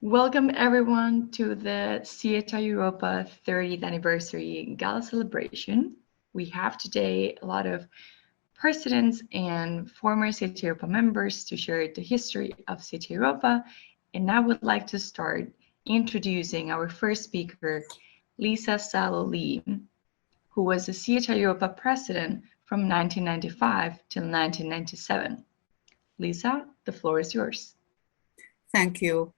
Welcome everyone to the SIETAR Europa 30th anniversary gala celebration. We have today a lot of presidents and former SIETAR Europa members to share the history of SIETAR Europa, and I would like to start introducing our first speaker, Lisa Salo Lee, who was the SIETAR Europa president from 1995 till 1997. Lisa, the floor is yours. Thank you.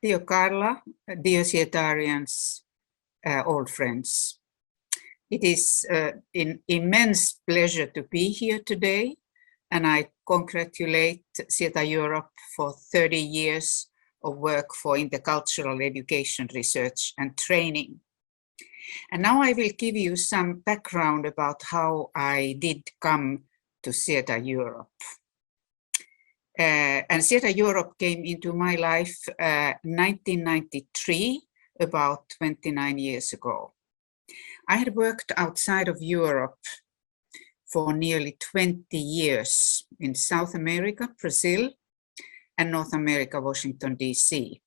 Dear Carla, dear SIETArians, old friends. It is an immense pleasure to be here today, and I congratulate SIETAR Europe for 30 years of work for intercultural education, research and training. And now I will give you some background about how I did come to SIETAR Europe. And SIETAR Europe came into my life 1993, about 29 years ago. I had worked outside of Europe for nearly 20 years in South America, Brazil, and North America, Washington, D.C.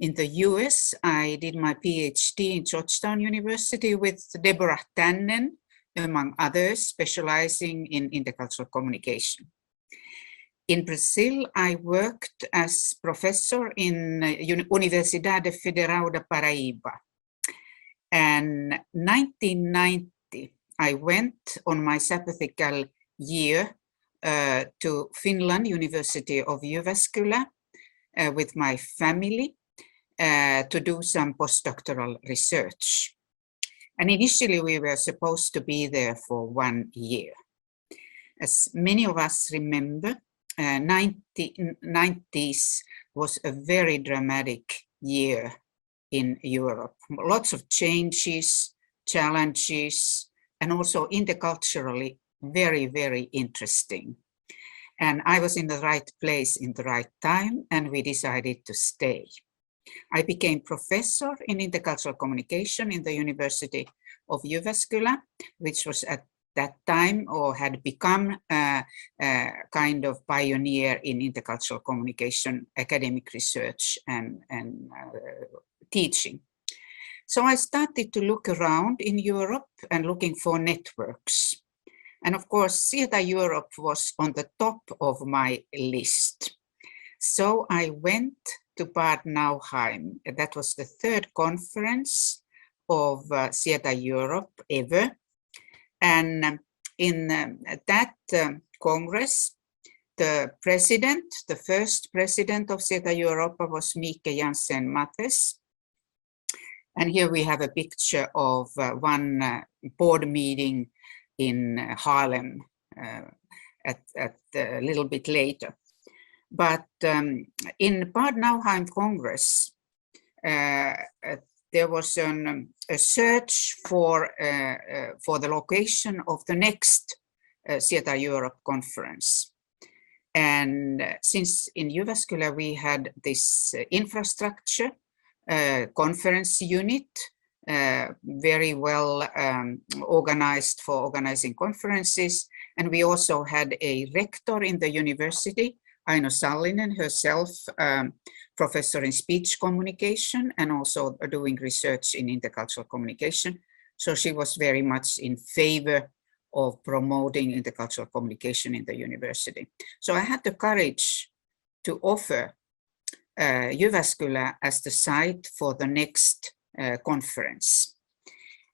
In the US, I did my PhD in Georgetown University with Deborah Tannen, among others, specializing in intercultural communication. In Brazil, I worked as professor in Universidade Federal da Paraíba. And 1990, I went on my sabbatical year to Finland, University of Jyväskylä, with my family to do some postdoctoral research. And initially, we were supposed to be there for 1 year. As many of us remember, 1990s was a very dramatic year in Europe. Lots of changes, challenges, and also interculturally very, very interesting. And I was in the right place in the right time, and we decided to stay. I became professor in intercultural communication in the University of Jyväskylä, which was at that time or had become a kind of pioneer in intercultural communication, academic research and teaching. So I started to look around in Europe and looking for networks. And of course, SIETAR Europe was on the top of my list. So I went to Bad Nauheim. That was the third conference of SIETAR Europe ever. And in that Congress, the first president of SIETAR Europa was Mike Jansen Mattes. And here we have a picture of one board meeting in Harlem at a little bit later. But in Bad Nauheim Congress, there was a search for the location of the next SIETAR Europe conference. And since in Jyväskylä we had this infrastructure conference unit, very well organized for organizing conferences, and we also had a rector in the university, Aino Sallinen herself, professor in speech communication and also doing research in intercultural communication. So she was very much in favor of promoting intercultural communication in the university. So I had the courage to offer Jyväskylä as the site for the next conference.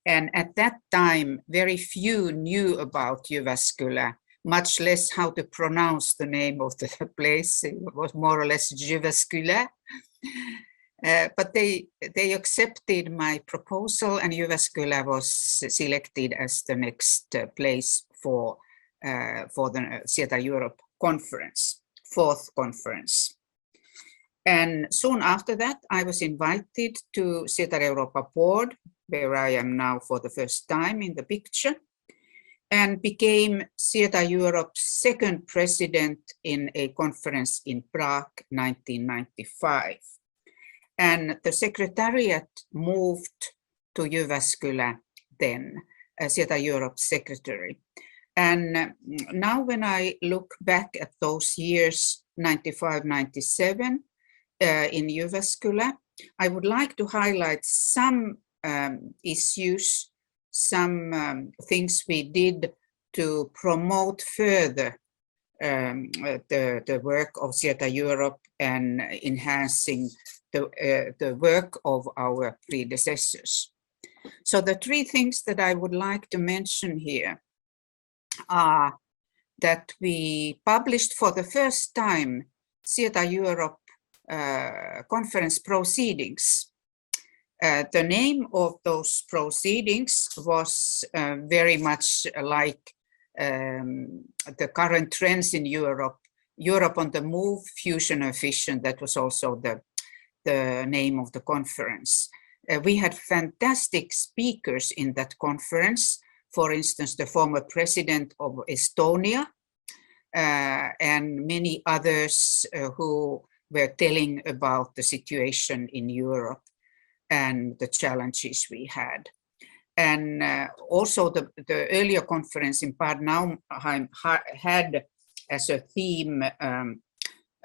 And at that time, very few knew about Jyväskylä, much less how to pronounce the name of the place. It was more or less Jyväskylä. But they accepted my proposal, and Jyväskylä was selected as the next place for the SIETAR Europe conference, fourth conference. And soon after that, I was invited to SIETAREuropa board, where I am now for the first time in the picture, and became SIETAR Europe's second president in a conference in Prague, 1995. And the secretariat moved to Jyväskylä then, as SIETAR Europe secretary. And now when I look back at those years, 95, 97, in Jyväskylä, I would like to highlight some issues, some things we did to promote further the work of SIETAR Europe and enhancing the work of our predecessors. So the three things that I would like to mention here are that we published for the first time SIETAR Europe conference proceedings. The name of those proceedings was very much like the current trends in Europe, Europe on the Move, Fusion and Fission. That was also the name of the conference. We had fantastic speakers in that conference. For instance, the former president of Estonia and many others who were telling about the situation in Europe and the challenges we had. And also the earlier conference in Bad Nauheim had as a theme,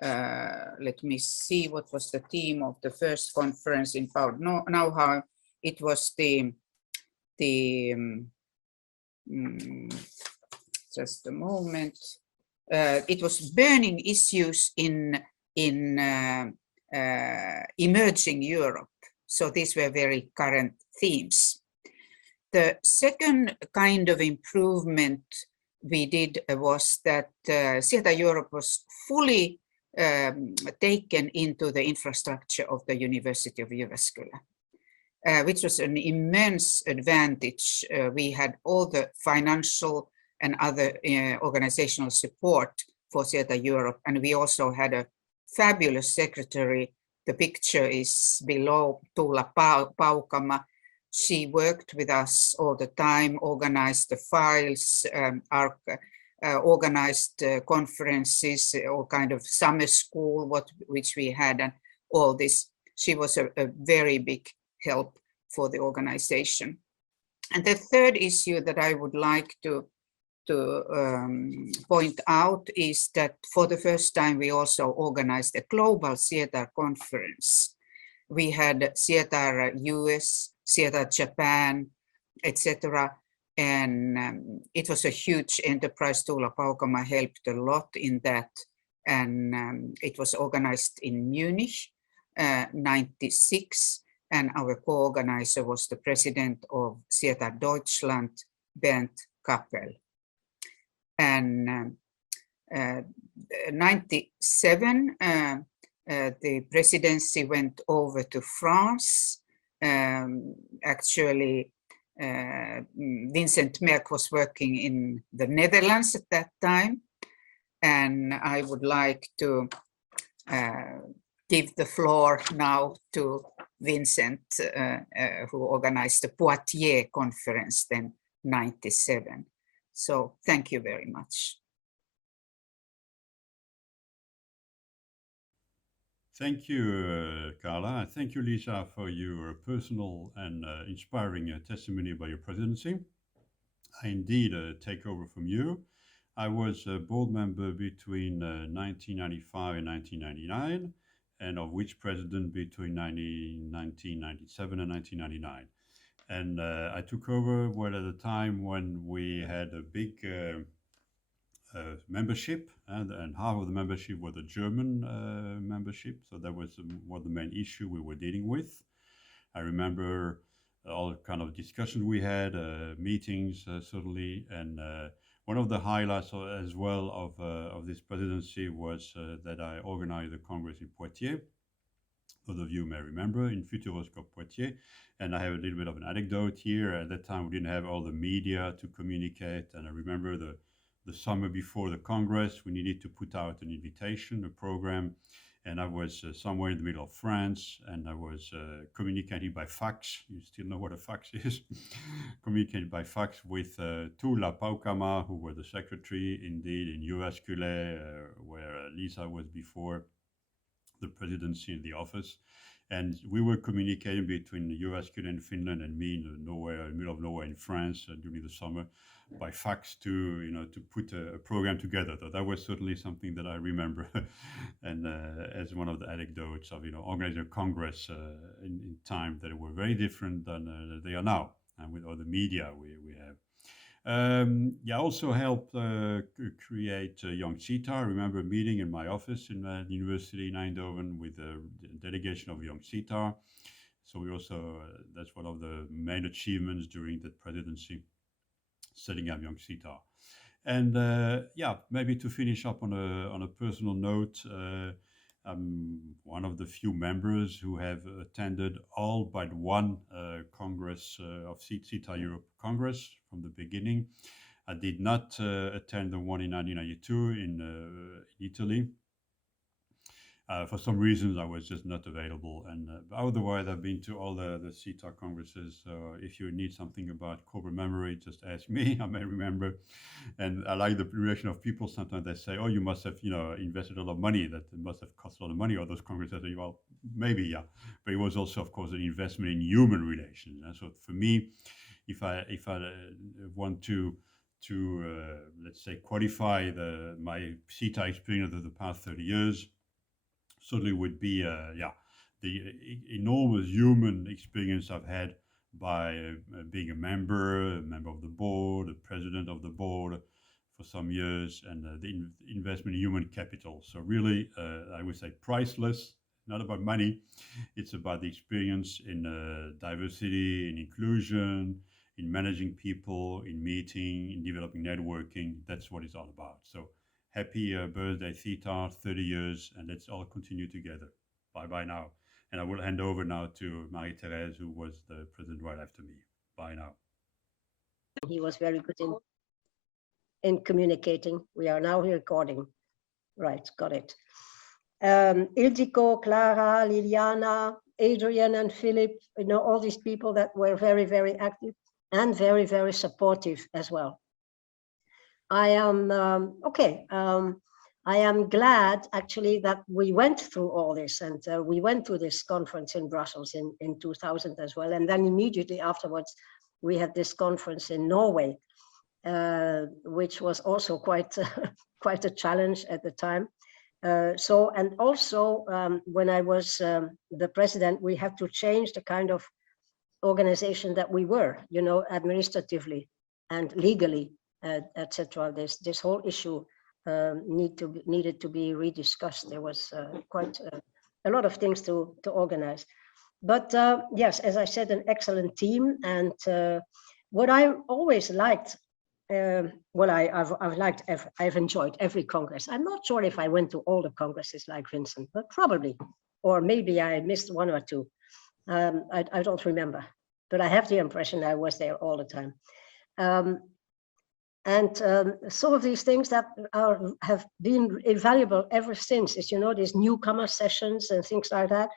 let me see what was the theme of the first conference in Bad Nauheim. It was just a moment. It was burning issues in emerging Europe. So these were very current themes. The second kind of improvement we did was that SIETAR Europe was fully taken into the infrastructure of the University of Jyväskylä, which was an immense advantage. We had all the financial and other organizational support for SIETAR Europe, and we also had a fabulous secretary. The picture is below, Tuula Paukama. She worked with us all the time, organized the files, organized conferences, all kind of summer school, which we had, and all this. She was a very big help for the organization. And the third issue that I would like to point out is that for the first time we also organized a global SIETAR conference. We had SIETAR US, SIETAR Japan, etc. And it was a huge enterprise. Tuula Paukama helped a lot in that. And it was organized in Munich, 96. And our co-organizer was the president of SIETAR Deutschland, Bernd Kappel. And 97, the presidency went over to France. Actually, Vincent Merck was working in the Netherlands at that time. And I would like to give the floor now to Vincent, who organized the Poitiers conference then 97. So thank you very much. Thank you, Carla. Thank you, Lisa, for your personal and inspiring testimony about your presidency. I indeed take over from you. I was a board member between 1995 and 1999, and of which president between 1997 and 1999. And I took over at a time when we had a big membership, and half of the membership was a German membership. So that was what the main issue we were dealing with. I remember all kind of discussions we had, meetings certainly, and one of the highlights as well of this presidency was that I organized a congress in Poitiers. Those of you may remember, in Futuroscope Poitiers. And I have a little bit of an anecdote here. At that time, we didn't have all the media to communicate. And I remember the summer before the Congress, we needed to put out an invitation, a program. And I was somewhere in the middle of France, and I was communicating by fax. You still know what a fax is? Communicating by fax with Tuula Paukama, who was the secretary, indeed, in Jyväskylä, where Lisa was before the presidency in the office. And we were communicating between Jyväskylä in Finland and me in nowhere, in the middle of nowhere in France during the summer. by fax to put a program together. So that was certainly something that I remember, and as one of the anecdotes of organizing a congress in time that were very different than they are now, and with all the media we have. I also helped create Young SIETAR. I remember a meeting in my office in the university in Eindhoven with a delegation of Young SIETAR. So we also, that's one of the main achievements during the presidency, setting up Young SIETAR. And maybe to finish up on a personal note, I'm one of the few members who have attended all but one Congress of SIETAR-Europe Congress from the beginning. I did not attend the one in 1992 in Italy. For some reasons, I was just not available. And otherwise, I've been to all the SIETAR congresses. So if you need something about corporate memory, just ask me. I may remember. And I like the reaction of people. Sometimes they say, "Oh, you must have, invested a lot of money. That it must have cost a lot of money." All those congresses. I say, well, maybe, yeah. But it was also, of course, an investment in human relations. And so for me, if I want to let's say qualify my SIETAR experience of the past 30 years. Certainly would be the enormous human experience I've had by being a member of the board, the president of the board for some years, and the investment in human capital. So really, I would say priceless. Not about money. It's about the experience in diversity, in inclusion, in managing people, in meeting, in developing networking. That's what it's all about. So happy birthday, SIETAR, 30 years, and let's all continue together. Bye-bye now. And I will hand over now to Marie-Thérèse, who was the president right after me. Bye now. He was very good in communicating. We are now recording. Right, got it. Ildiko, Clara, Liliana, Adrian, and Philip, all these people that were very, very active and very, very supportive as well. I am I am glad actually that we went through all this, and we went to this conference in Brussels in 2000 as well, and then immediately afterwards we had this conference in Norway, which was also quite quite a challenge at the time. And also when I was the president, we had to change the kind of organization that we were, administratively and legally. Etc. This whole issue needed to be rediscussed. There was quite a lot of things to organize. But yes, as I said, an excellent team. And what I always liked, I've enjoyed every congress. I'm not sure if I went to all the congresses like Vincent, but probably, or maybe I missed one or two. I don't remember, but I have the impression I was there all the time. And some of these things that have been invaluable ever since is, these newcomer sessions and things like that,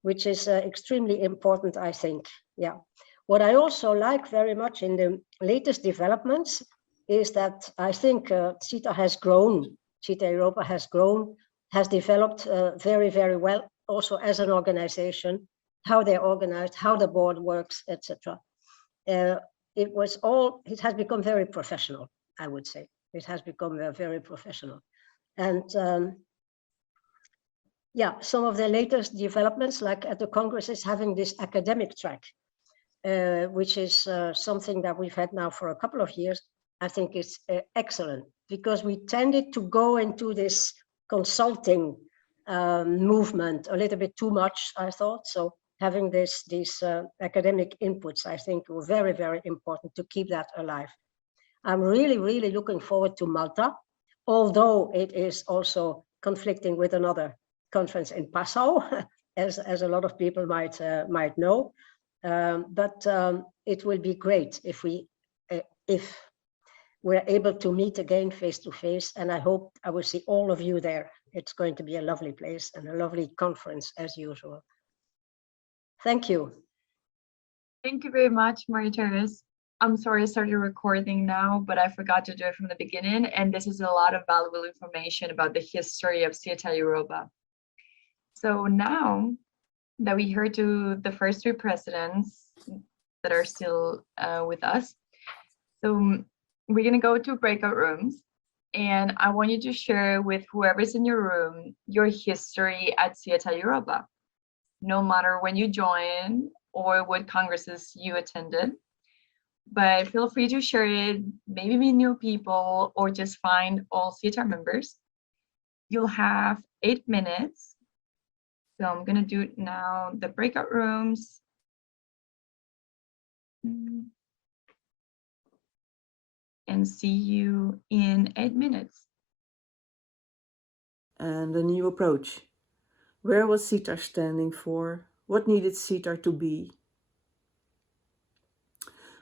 which is extremely important, I think. Yeah. What I also like very much in the latest developments is that I think SIETAR has grown. SIETAREuropa has grown, has developed very, very well, also as an organization, how they're organized, how the board works, etc. It has become very professional, I would say. It has become very professional. And some of the latest developments, like at the Congress, is having this academic track, which is something that we've had now for a couple of years. I think it's excellent, because we tended to go into this consulting movement a little bit too much, I thought. So having these academic inputs, I think, were very, very important to keep that alive. I'm really, really looking forward to Malta, although it is also conflicting with another conference in Passau, as a lot of people might know. But it will be great if we're able to meet again face to face, and I hope I will see all of you there. It's going to be a lovely place and a lovely conference as usual. Thank you. Thank you very much, Marie-Thérèse. I'm sorry I started recording now, but I forgot to do it from the beginning. And this is a lot of valuable information about the history of SIETAREuropa. So now that we heard to the first three presidents that are still with us, so we're gonna go to breakout rooms, and I want you to share with whoever's in your room your history at SIETAREuropa, no matter when you joined or what congresses you attended. But feel free to share it, maybe meet new people, or just find all SIETAR members. You'll have 8 minutes. So I'm gonna do now the breakout rooms. And see you in 8 minutes. And a new approach. Where was SIETAR standing for? What needed SIETAR to be?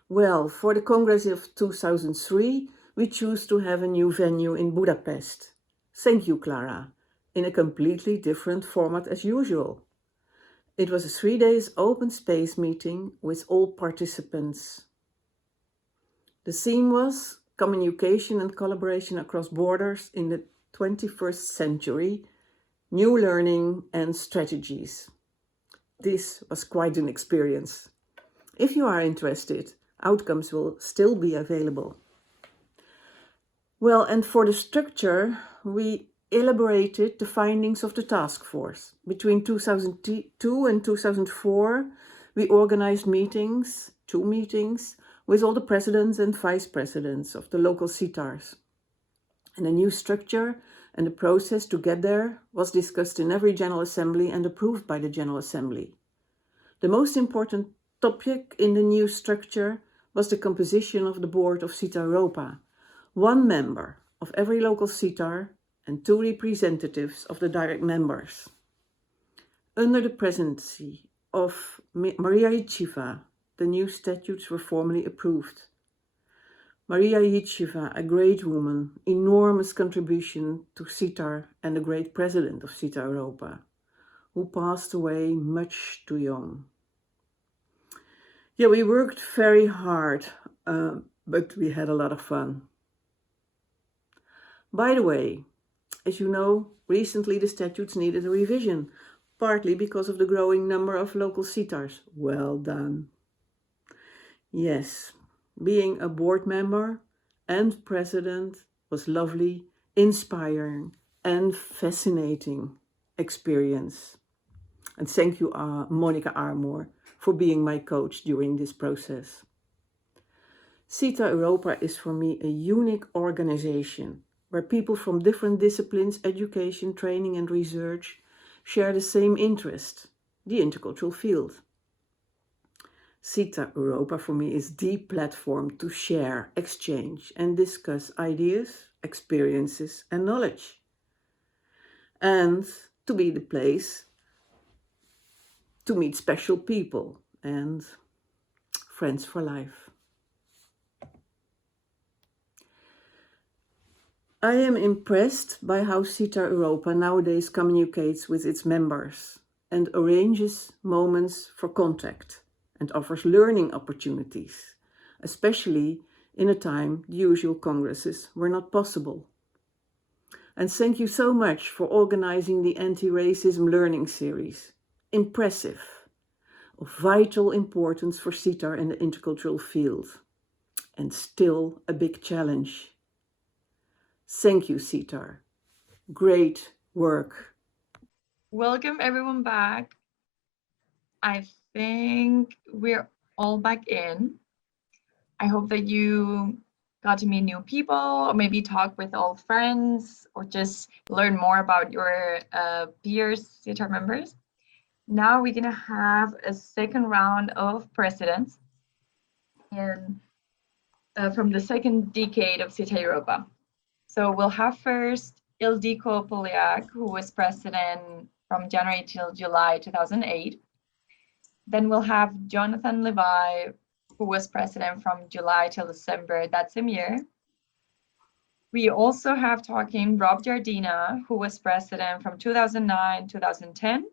Well, for the Congress of 2003, we chose to have a new venue in Budapest. Thank you, Clara. In a completely different format as usual. It was a 3 days open space meeting with all participants. The theme was communication and collaboration across borders in the 21st century, new learning and strategies. This was quite an experience. If you are interested, outcomes will still be available. Well, and for the structure, we elaborated the findings of the task force. Between 2002 and 2004, we organized meetings, 2 meetings, with all the presidents and vice presidents of the local SIETARs. And a new structure and the process to get there was discussed in every General Assembly and approved by the General Assembly. The most important topic in the new structure was the composition of the board of SIETAREuropa. 1 member of every local SIETAR and 2 representatives of the direct members. Under the presidency of Maria Yicheva, the new statutes were formally approved. Maria Yicheva, a great woman, enormous contribution to SIETAR and a great president of SIETAREuropa, who passed away much too young. Yeah, we worked very hard, but we had a lot of fun. By the way, as you know, recently the statutes needed a revision, partly because of the growing number of local SIETARs. Well done. Yes, being a board member and president was lovely, inspiring, and fascinating experience. And thank you, Monica Armour, for being my coach during this process. SIETAREuropa is for me a unique organization where people from different disciplines, education, training, and research share the same interest, the intercultural field. SIETAREuropa for me is the platform to share, exchange, and discuss ideas, experiences, and knowledge. And to be the place to meet special people and friends for life. I am impressed by how SIETAREuropa nowadays communicates with its members and arranges moments for contact and offers learning opportunities, especially in a time the usual congresses were not possible. And thank you so much for organizing the Anti-Racism Learning Series. Impressive, of vital importance for SIETAR and the intercultural field, and still a big challenge. Thank you, SIETAR. Great work. Welcome everyone back. I think we're all back in. I hope that you got to meet new people, or maybe talk with old friends, or just learn more about your peers, SIETAR members. Now we're gonna have a second round of presidents and from the second decade of SIETAREuropa. So we'll have first Ildiko Poliak, who was president from January till July 2008. Then we'll have Jonathan Levi, who was president from July till December that same year. We also have talking Rob Jardina, who was president from 2009 2010.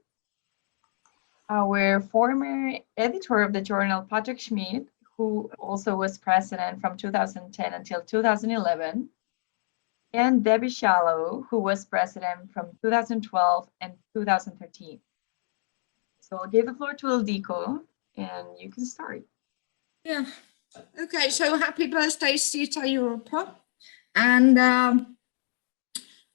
Our former editor of the journal, Patrick Schmidt, who also was president from 2010 until 2011. And Debbie Shallow, who was president from 2012 and 2013. So I'll give the floor to Ildiko, and you can start. Yeah, Okay, so happy birthday, SIETAREuropa. And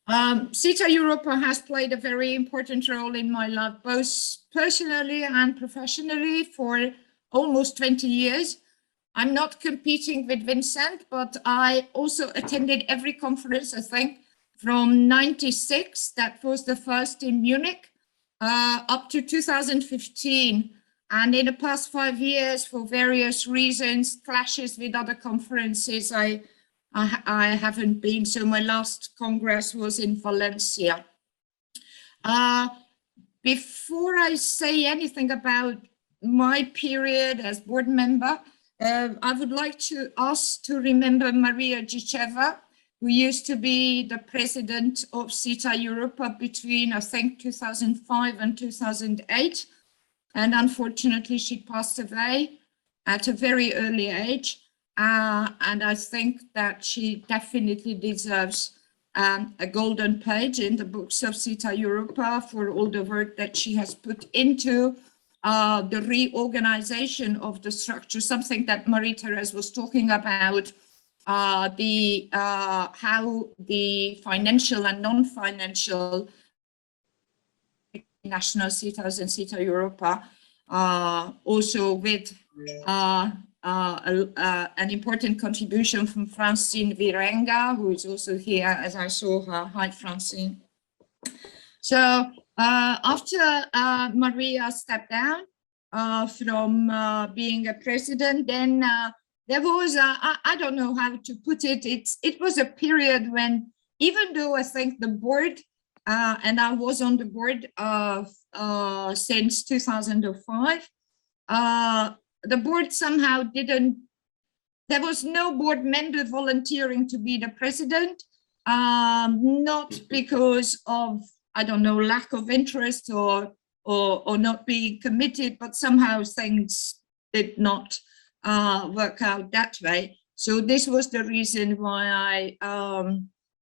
SIETAREuropa has played a very important role in my life, both personally and professionally, for almost 20 years. I'm not competing with Vincent, but I also attended every conference, I think, from 96, that was the first in Munich, up to 2015. And in the past 5 years, for various reasons, clashes with other conferences, I haven't been. So my last congress was in Valencia. Before I say anything about my period as board member, I would like to ask to remember Maria Gicheva, who used to be the president of SIETAREuropa between, I think, 2005 and 2008. And unfortunately, she passed away at a very early age. And I think that she definitely deserves a golden page in the books of SIETAREuropa for all the work that she has put into the reorganization of the structure, something that Marie-Therese was talking about, how the financial and non-financial national SIETAs and SIETAREuropa, also with an important contribution from Francine Virenga, who is also here, as I saw her. Hi, Francine. So after Maria stepped down from being a president, then there was, I don't know how to put it, it was a period when, even though I think the board, and I was on the board since 2005, the board somehow didn't, there was no board member volunteering to be the president, not because of, I don't know, lack of interest or not being committed, but somehow things did not work out that way. So this was the reason why I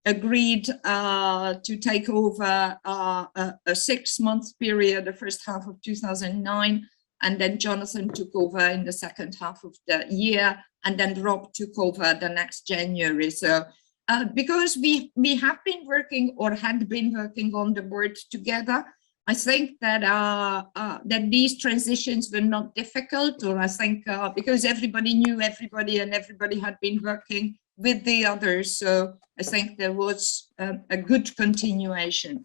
agreed to take over a 6-month period, the first half of 2009, and then Jonathan took over in the second half of the year, and then Rob took over the next January. So because we have been working, or had been working on the board together, I think that that these transitions were not difficult, or I think because everybody knew everybody and everybody had been working with the others, so I think there was a good continuation.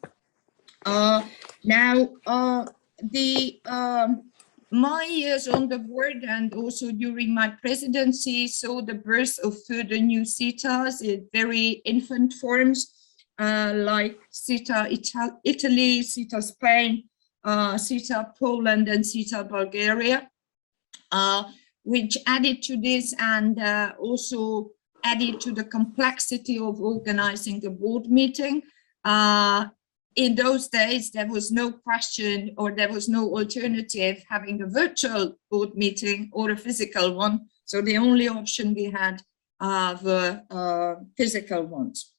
Now, my years on the board and also during my presidency saw the birth of further new SIETAs in very infant forms, like SIETAR Italy, SIETAR Spain, SIETAR Poland, and SIETAR Bulgaria, which added to this and also added to the complexity of organizing a board meeting. In those days, there was no question, or there was no alternative having a virtual board meeting or a physical one. So the only option we had were physical ones.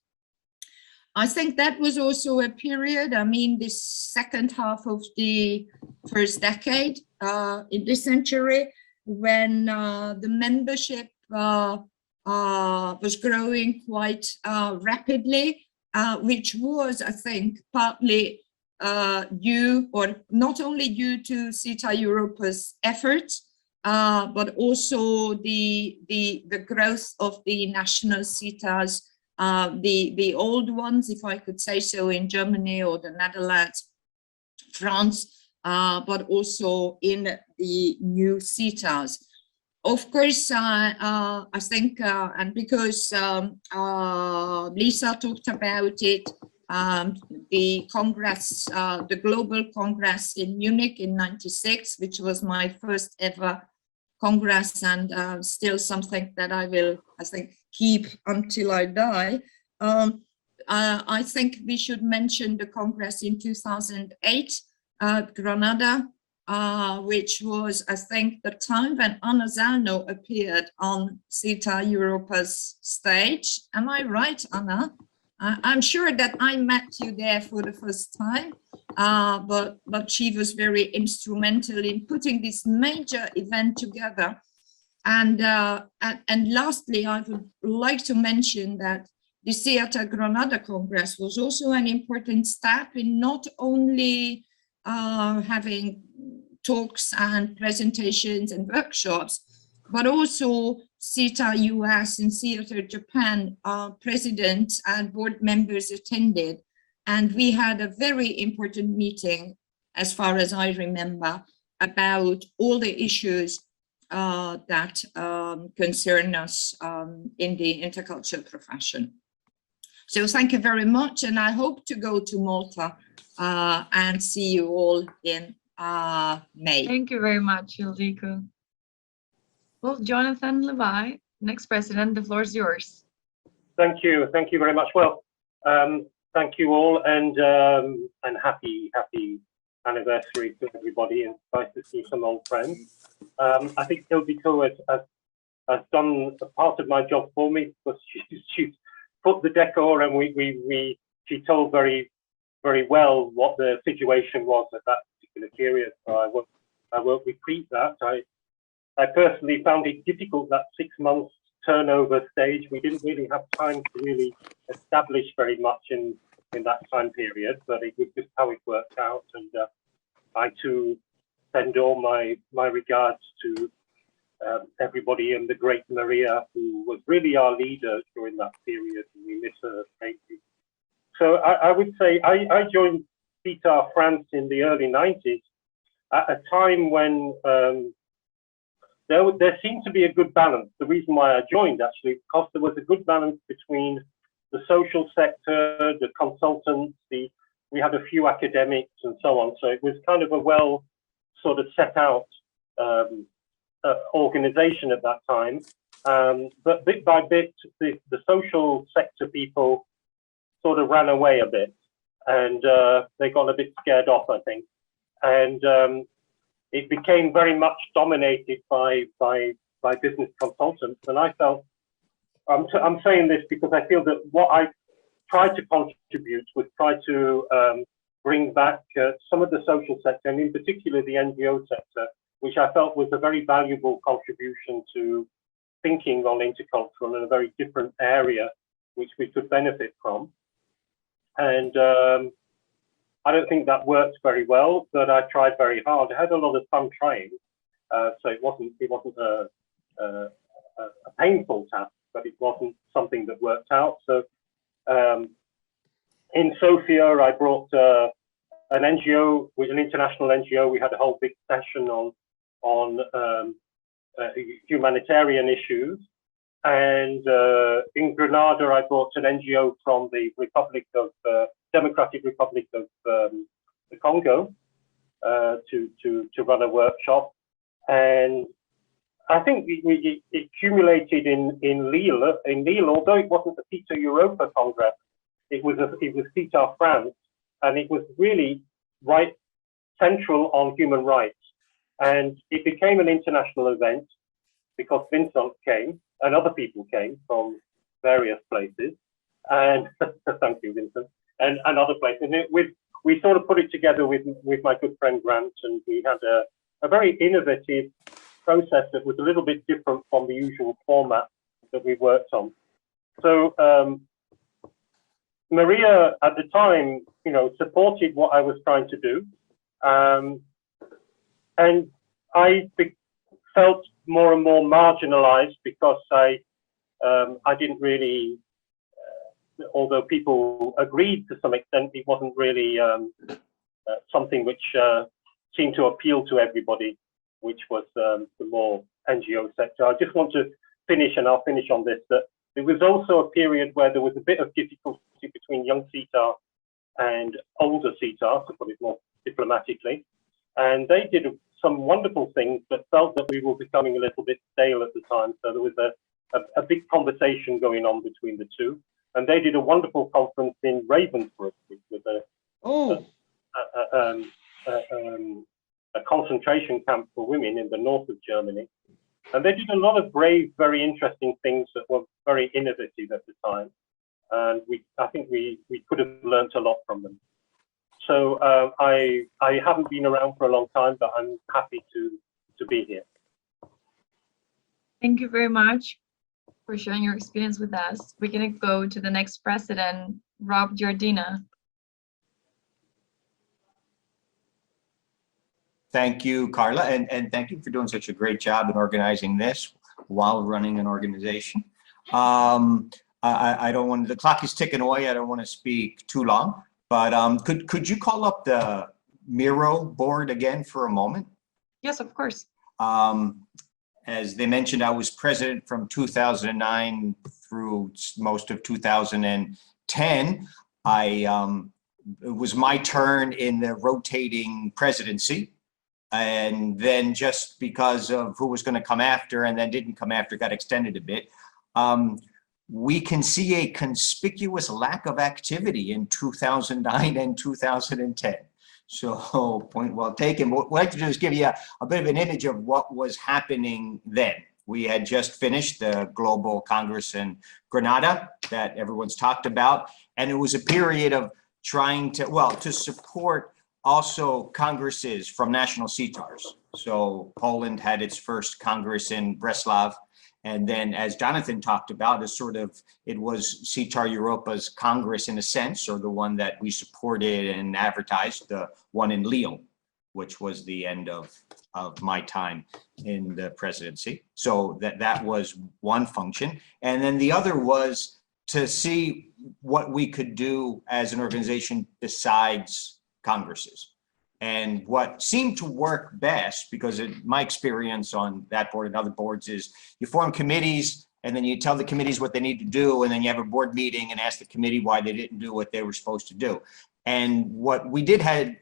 I think that was also a period, I mean, this second half of the first decade in this century, when the membership was growing quite rapidly, which was, I think, partly due, or not only due to SIETAREuropa's efforts, but also the growth of the national SIETAs, the old ones, if I could say so, in Germany or the Netherlands, France, but also in the new SIETAs. Of course, I think, and because Lisa talked about it, the Congress, the Global Congress in Munich in '96, which was my first ever Congress, and still something that I will, I think, keep until I die. I think we should mention the Congress in 2008 at Granada, which was, I think, the time when Anna Zalno appeared on SIETAREuropa's stage. Am I right, Anna? I'm sure that I met you there for the first time, but she was very instrumental in putting this major event together. And lastly, I would like to mention that the SIETAR Granada Congress was also an important step in not only having talks and presentations and workshops, but also SIETAR US and SIETAR Japan presidents and board members attended. And we had a very important meeting, as far as I remember, about all the issues that concern us in the intercultural profession. So thank you very much, and I hope to go to Malta and see you all in May. Thank you very much, Ildiko. Well, Jonathan Levi, next president, the floor is yours. Thank you very much. Well, thank you all, and happy anniversary to everybody, and nice to see some old friends. I think Ildiko has done a part of my job for me, because she's put the decor, and she told very well what the situation was at that particular period. So I won't repeat that. I personally found it difficult, that 6 months turnover stage. We didn't really have time to really establish very much in that time period, but it was just how it worked out. And I too send all my regards to everybody, and the great Maria, who was really our leader during that period, and we miss her greatly. So I would say I joined SIETAR France in the early 90s, at a time when there seemed to be a good balance. The reason why I joined, actually, because there was a good balance between the social sector, the consultants, we had a few academics and so on. So it was kind of a well sort of set out organization at that time. But bit by bit, the social sector people sort of ran away a bit, and they got a bit scared off, I think. And it became very much dominated by business consultants. And I felt, I'm saying this because I feel that what I tried to contribute was try to bring back some of the social sector, and in particular the NGO sector, which I felt was a very valuable contribution to thinking on intercultural in a very different area, which we could benefit from. And I don't think that worked very well, but I tried very hard. I had a lot of fun trying, so it wasn't a painful task, but it wasn't something that worked out. So in Sofia, I brought an NGO, with an international NGO. We had a whole big session on humanitarian issues. And in Granada, I brought an NGO from the Democratic Republic of the Congo to run a workshop. And I think we accumulated in Lille, although it wasn't the SIETAREuropa Congress, it was SIETAR France, and it was really right central on human rights. And it became an international event because Vincent came and other people came from various places. And thank you, Vincent, and other places. And we sort of put it together with my good friend Grant, and we had a very innovative process that was a little bit different from the usual format that we worked on. So Maria at the time, supported what I was trying to do, and I felt more and more marginalized because I didn't really, although people agreed to some extent, it wasn't really something which seemed to appeal to everybody, which was the more NGO sector. I just want to finish, and I'll finish on this, that it was also a period where there was a bit of difficulty between young SIETAR and older SIETAR, to put it more diplomatically. And they did some wonderful things, but felt that we were becoming a little bit stale at the time. So there was a big conversation going on between the two. And they did a wonderful conference in Ravensbrück, which was a concentration camp for women in the north of Germany. And they did a lot of brave, very interesting things that were very innovative at the time. And I think we could have learned a lot from them. So I haven't been around for a long time, but I'm happy to be here. Thank you very much for sharing your experience with us. We're going to go to the next president, Rob Giardina. Thank you, Carla, and thank you for doing such a great job in organizing this while running an organization. I don't want to, the clock is ticking away. I don't want to speak too long, but could you call up the Miro board again for a moment? Yes, of course. As they mentioned, I was president from 2009 through most of 2010. It was my turn in the rotating presidency. And then just because of who was going to come after and then didn't come after, got extended a bit. We can see a conspicuous lack of activity in 2009 and 2010. So point well taken. What I'd like to do is give you a bit of an image of what was happening then. We had just finished the Global Congress in Granada that everyone's talked about. And it was a period of trying to, well, to support also congresses from national SIETARs. So Poland had its first Congress in Breslau. And then as Jonathan talked about, it was SIETAREuropa's Congress in a sense, or the one that we supported and advertised, the one in Lyon, which was the end of my time in the presidency. So that was one function. And then the other was to see what we could do as an organization besides congresses. And what seemed to work best, because my experience on that board and other boards is you form committees and then you tell the committees what they need to do, and then you have a board meeting and ask the committee why they didn't do what they were supposed to do. And what we did had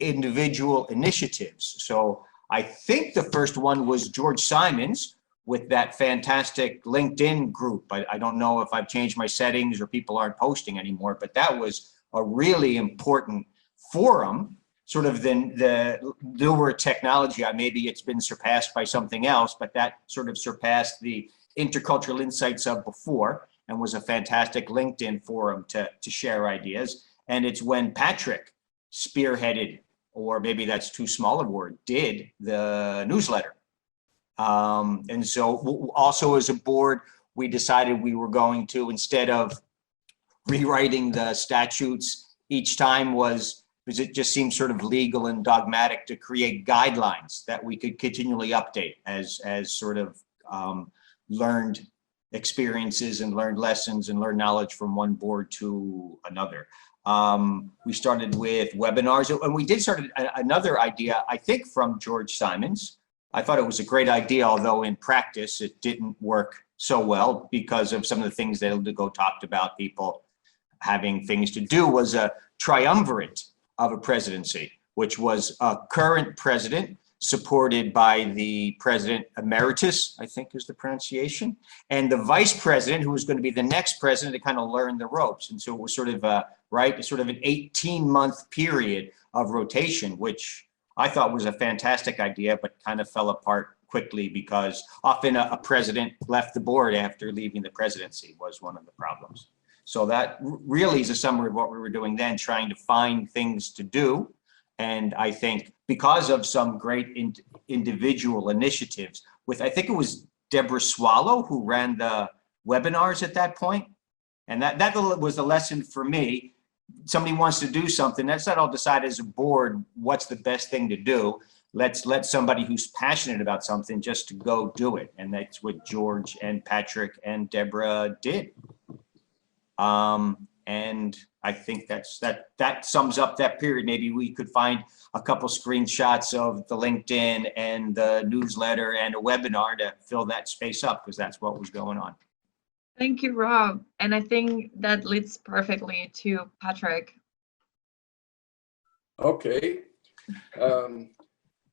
individual initiatives. So I think the first one was George Simons with that fantastic LinkedIn group. I don't know if I've changed my settings or people aren't posting anymore, but that was a really important forum, sort of the newer technology. Maybe it's been surpassed by something else, but that sort of surpassed the intercultural insights of before and was a fantastic LinkedIn forum to share ideas. And it's when Patrick spearheaded, or maybe that's too small a word, did the newsletter. And so also as a board, we decided we were going to, instead of rewriting the statutes each time, because it just seemed sort of legal and dogmatic, to create guidelines that we could continually update as sort of learned experiences and learned lessons and learned knowledge from one board to another. We started with webinars, and we did start another idea, I think from George Simons. I thought it was a great idea, although in practice it didn't work so well because of some of the things that Ildiko talked about, people having things to do. Was a triumvirate of a presidency, which was a current president supported by the president emeritus, I think is the pronunciation, and the vice president, who was going to be the next president to kind of learn the ropes. And so it was sort of an 18-month period of rotation, which I thought was a fantastic idea, but kind of fell apart quickly because often a president left the board after leaving the presidency was one of the problems. So that really is a summary of what we were doing then, trying to find things to do. And I think because of some great individual initiatives with, I think it was Deborah Swallow who ran the webinars at that point. And that was the lesson for me. Somebody wants to do something, let's not all decide as a board what's the best thing to do. Let's let somebody who's passionate about something just to go do it. And that's what George and Patrick and Deborah did. And I think that sums up that period. Maybe we could find a couple screenshots of the LinkedIn and the newsletter and a webinar to fill that space up, because that's what was going on. Thank you, Rob. And I think that leads perfectly to Patrick. Okay.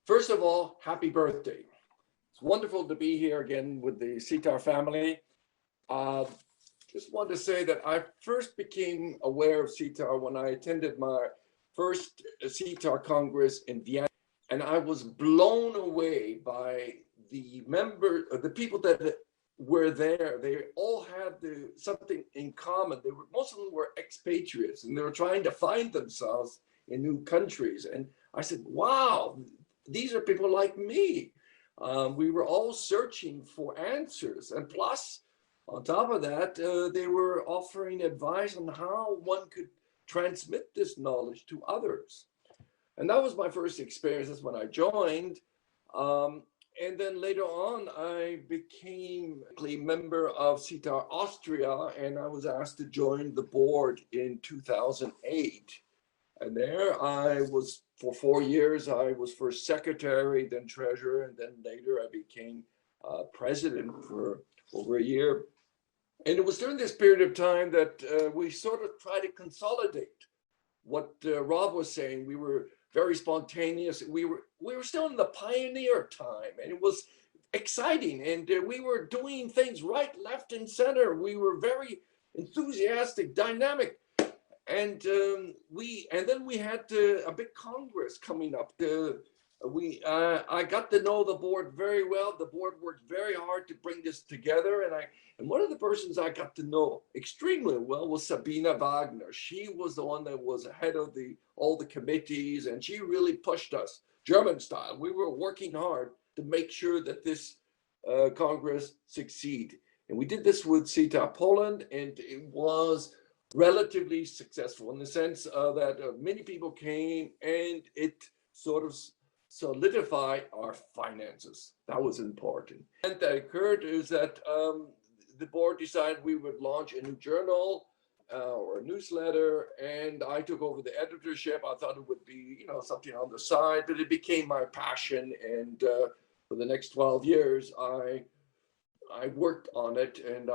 First of all, happy birthday. It's wonderful to be here again with the SIETAR family. Just want to say that I first became aware of SIETAR when I attended my first SIETAR Congress in Vienna, and I was blown away by the people that were there. They all had something in common. Most of them were expatriates, and they were trying to find themselves in new countries. And I said, wow, these are people like me. We were all searching for answers. And plus, on top of that, they were offering advice on how one could transmit this knowledge to others. And that was my first experience. That's when I joined. And then later on, I became a member of SIETAR Austria, and I was asked to join the board in 2008. And there I was for 4 years. I was first secretary, then treasurer, and then later I became president for over a year. And it was during this period of time that we sort of tried to consolidate what Rob was saying. We were very spontaneous. We were still in the pioneer time, and it was exciting. And we were doing things right, left, and center. We were very enthusiastic, dynamic. And then we had a big Congress coming up. I got to know the board very well. The board worked very hard to bring this together, and one of the persons I got to know extremely well was Sabine Wagner. She was the one that was head of all the committees, and she really pushed us, German style. We were working hard to make sure that this Congress succeed. And we did this with SIETAR Poland, and it was relatively successful in the sense that many people came, and it sort of solidified our finances. That was important. And that occurred is that the board decided we would launch a new journal or a newsletter, and I took over the editorship. I thought it would be, something on the side, but it became my passion. And for the next 12 years, I worked on it. And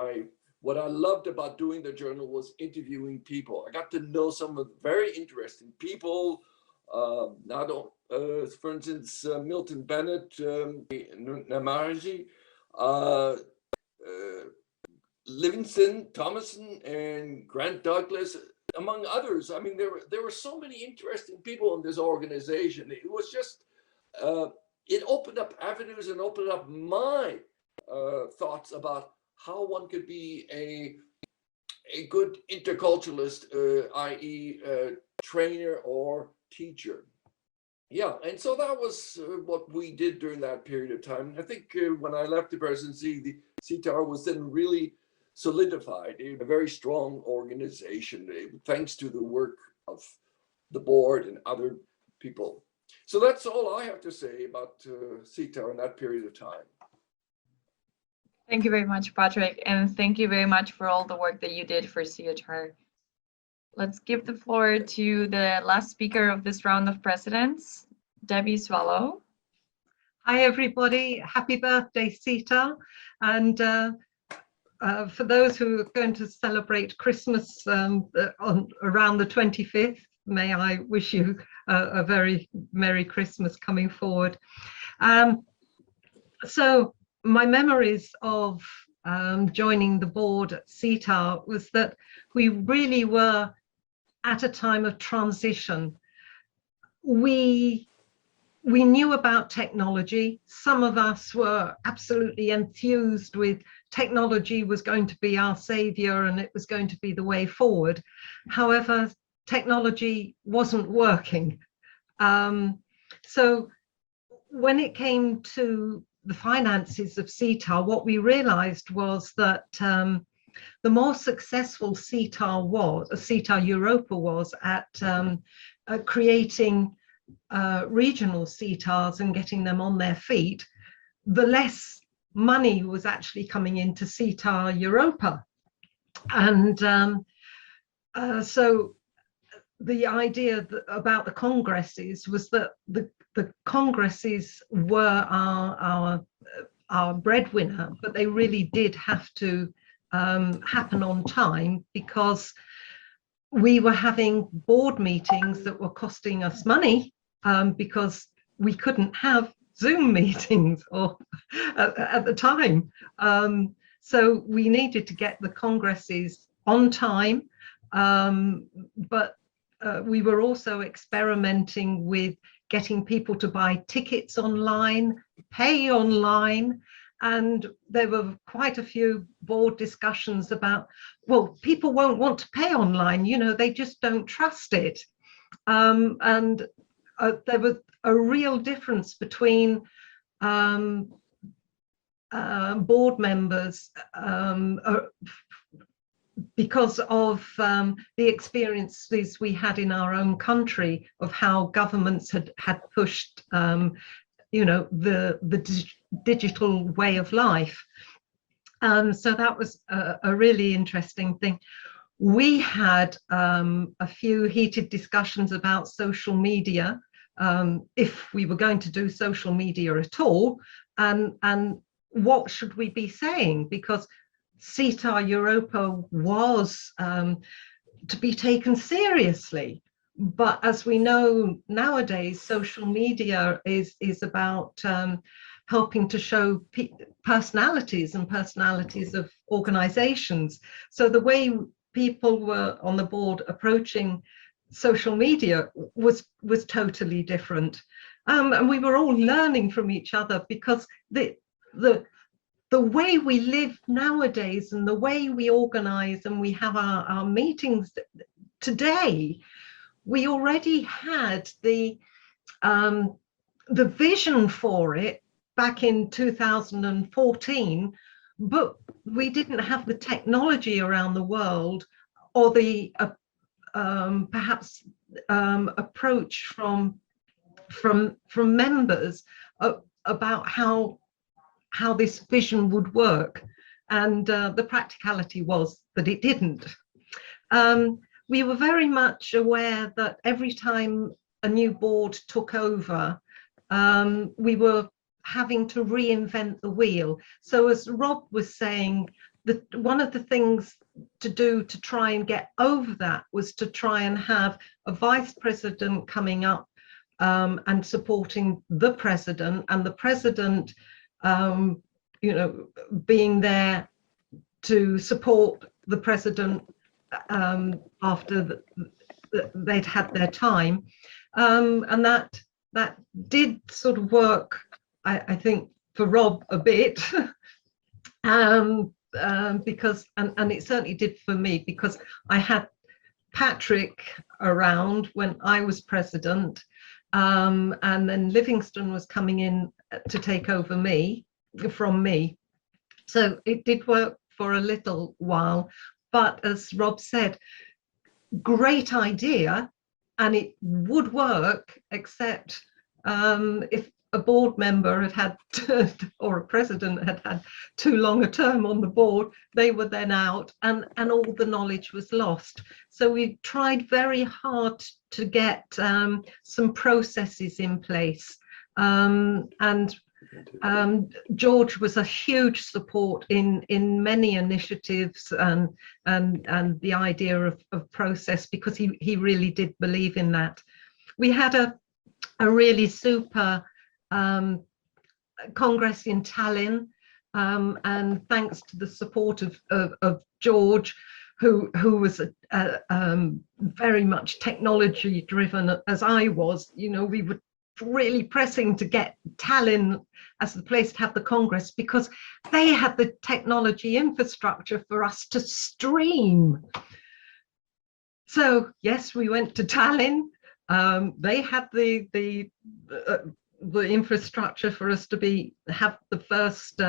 what I loved about doing the journal was interviewing people. I got to know some of the very interesting people. For instance, Milton Bennett, Namarji, Livingston, Thomason, and Grant Douglas, among others. I mean, there were so many interesting people in this organization. It was just, it opened up avenues and opened up my thoughts about how one could be a good interculturalist, i.e. trainer or teacher. Yeah, and so that was what we did during that period of time. I think when I left the presidency, the SIETAR was then really solidified, a very strong organization, thanks to the work of the board and other people. So that's all I have to say about SIETAR in that period of time. Thank you very much, Patrick, and thank you very much for all the work that you did for SIETAR. Let's give the floor to the last speaker of this round of presidents, Debbie Swallow. Hi, everybody. Happy birthday, SIETAR. And for those who are going to celebrate Christmas around the 25th, may I wish you a very Merry Christmas coming forward. So my memories of joining the board at SIETAR was that we really were at a time of transition. We knew about technology. Some of us were absolutely enthused with technology was going to be our savior and it was going to be the way forward. However, technology wasn't working. So when it came to the finances of SIETAR, what we realized was that the more successful SIETAREuropa was at creating regional SIETARs and getting them on their feet, the less money was actually coming into SIETAREuropa. And so the idea about the congresses was that the congresses were our breadwinner, but they really did have to happen on time, because we were having board meetings that were costing us money because we couldn't have Zoom meetings at the time. So we needed to get the congresses on time, but we were also experimenting with getting people to buy tickets online, pay online, and there were quite a few board discussions about, well, people won't want to pay online, they just don't trust it. And there was a real difference between board members because of the experiences we had in our own country of how governments had pushed, you know, the digital way of life. So that was a really interesting thing. We had a few heated discussions about social media, if we were going to do social media at all, and what should we be saying, because SIETAREuropa was to be taken seriously. But as we know nowadays, social media is about helping to show personalities and personalities of organizations. So the way people were on the board approaching social media was totally different. And we were all learning from each other, because the way we live nowadays and the way we organize and we have our meetings today, we already had the vision for it back in 2014, but we didn't have the technology around the world, or the perhaps approach from members about how this vision would work. And the practicality was that it didn't. We were very much aware that every time a new board took over, we were having to reinvent the wheel. So as Rob was saying, one of the things to do to try and get over that was to try and have a vice president coming up and supporting the president, and the president you know, being there to support the president after they'd had their time, and that did sort of work, I think, for Rob a bit, because and it certainly did for me, because I had Patrick around when I was president, and then Livingston was coming in to take over from me. So it did work for a little while, but as Rob said, great idea, and it would work, except if a board member had or a president had too long a term on the board, they were then out, and all the knowledge was lost. So we tried very hard to get some processes in place, and George was a huge support in many initiatives and the idea of process, because he really did believe in that. We had a really super Congress in Tallinn, and thanks to the support of George, who was very much technology driven as I was, you know, we were really pressing to get Tallinn as the place to have the Congress, because they had the technology infrastructure for us to stream. So yes, we went to Tallinn. They had the infrastructure for us to have the first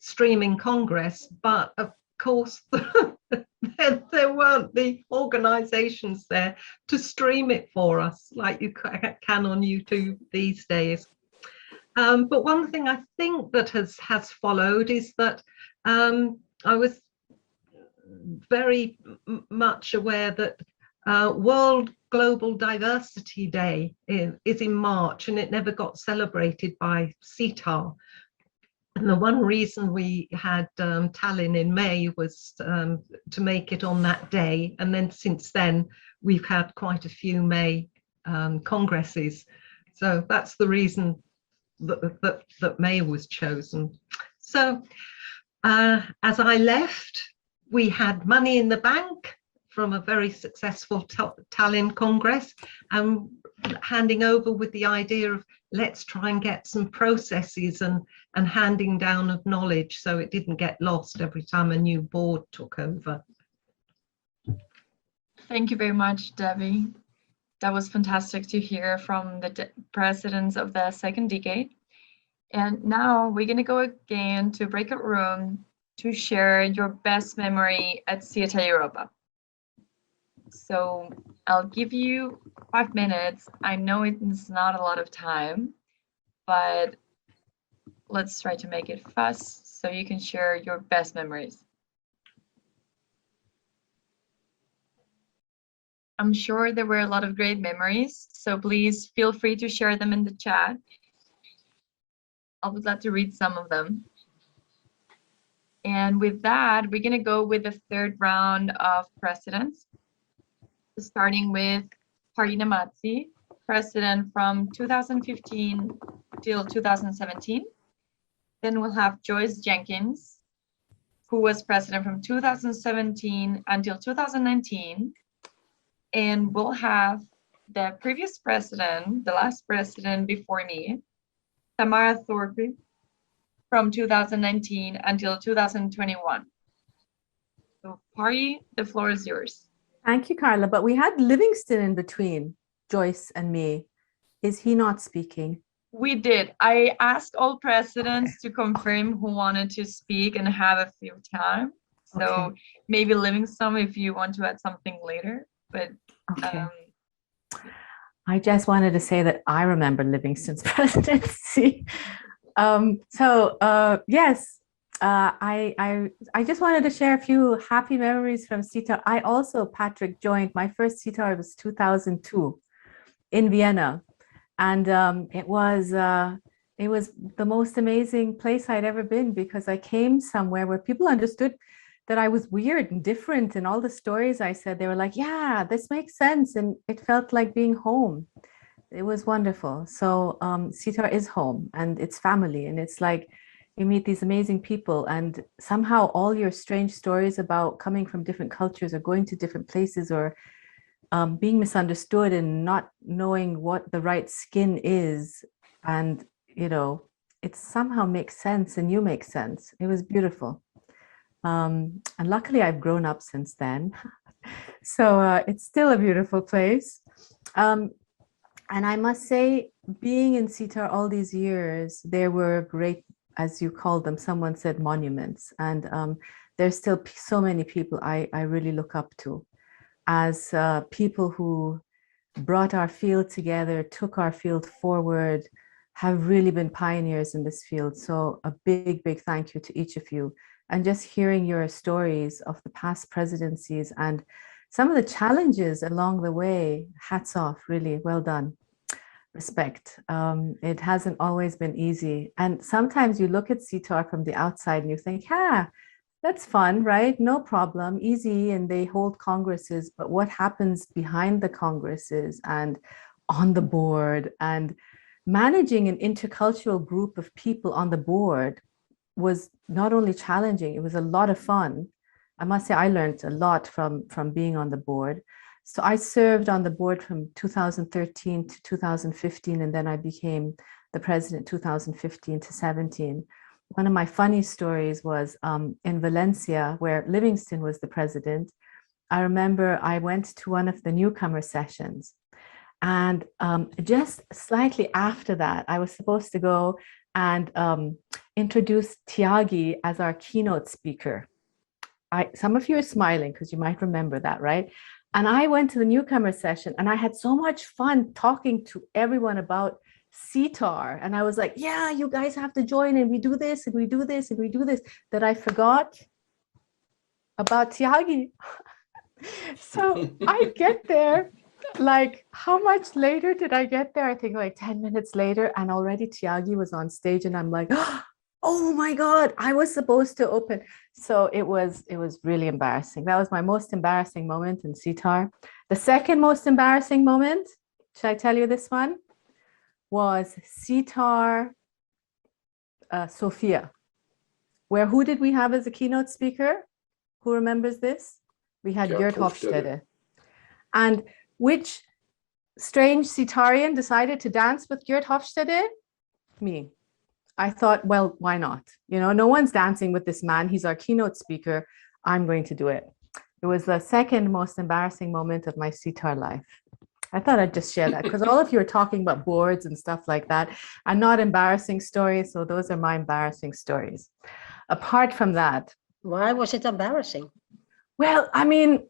streaming Congress, but of course there weren't the organizations there to stream it for us like you can on YouTube these days. But one thing I think that has followed is that I was very much aware that World Global Diversity Day is in March, and it never got celebrated by SIETAR. And the one reason we had Tallinn in May was to make it on that day. And then since then, we've had quite a few May congresses. So that's the reason that May was chosen. So as I left, we had money in the bank from a very successful Tallinn Congress, and handing over with the idea of let's try and get some processes and handing down of knowledge so it didn't get lost every time a new board took over. Thank you very much, Debbie. That was fantastic to hear from the presidents of the second decade. And now we're going to go again to breakout room to share your best memory at SIETAREuropa. So I'll give you 5 minutes. I know it's not a lot of time, but let's try to make it fast so you can share your best memories. I'm sure there were a lot of great memories, so please feel free to share them in the chat. I'll be glad to read some of them. And with that, we're going to go with the third round of presidents, starting with Parina Mazzi, president from 2015 till 2017. Then we'll have Joyce Jenkins, who was president from 2017 until 2019. And we'll have the previous president, the last president before me, Tamara Thorpe, from 2019 until 2021. So Pari, the floor is yours. Thank you, Carla. But we had Livingston in between Joyce and me. Is he not speaking? We did. I asked all presidents to confirm who wanted to speak and have a few time. So Okay. maybe Livingston, if you want to add something later, but Okay. I just wanted to say that I remember Livingston's presidency. Yes, I just wanted to share a few happy memories from SIETAR. I also, Patrick, joined my first SIETAR was 2002 in Vienna, and it was the most amazing place I'd ever been, because I came somewhere where people understood that I was weird and different, and all the stories I said, they were like, yeah, this makes sense, and it felt like being home. It was wonderful. So SIETAR is home, and it's family, and it's like you meet these amazing people, and somehow all your strange stories about coming from different cultures or going to different places or being misunderstood and not knowing what the right skin is, and it somehow makes sense, and you make sense. It was beautiful. And luckily I've grown up since then. So it's still a beautiful place. And I must say, being in SIETAR all these years, there were great, as you called them, someone said monuments. And there's still so many people I really look up to as people who brought our field together, took our field forward, have really been pioneers in this field. So a big, big thank you to each of you. And just hearing your stories of the past presidencies and some of the challenges along the way, hats off, really well done. Respect. It hasn't always been easy. And sometimes you look at SIETAR from the outside and you think, yeah, that's fun, right? No problem, easy. And they hold congresses, but what happens behind the congresses and on the board, and managing an intercultural group of people on the board was not only challenging, it was a lot of fun. I must say I learned a lot from being on the board. So I served on the board from 2013 to 2015, and then I became the president 2015 to 17. One of my funny stories was in Valencia, where Livingston was the president. I remember I went to one of the newcomer sessions, and just slightly after that, I was supposed to go and introduce Tiagi as our keynote speaker. Some of you are smiling because you might remember that, right? And I went to the newcomer session and I had so much fun talking to everyone about SIETAR. And I was like, yeah, you guys have to join, and we do this and we do this and we do this, that I forgot about Tiagi. So I get there, like, how much later did I get there? I think like 10 minutes later, and already Tiagi was on stage, and I'm like, oh my God, I was supposed to open. So it was really embarrassing. That was my most embarrassing moment in SIETAR. The second most embarrassing moment, should I tell you this one, was SIETAR Sofia, where who did we have as a keynote speaker? Who remembers this? We had Gerd Hofstede. And which strange SIETArian decided to dance with Gerd Hofstede? Me. I thought, well, why not? No one's dancing with this man. He's our keynote speaker. I'm going to do it. It was the second most embarrassing moment of my SIETAR life. I thought I'd just share that because all of you are talking about boards and stuff like that, and not embarrassing stories. So those are my embarrassing stories. Apart from that, Why was it embarrassing? well, I mean,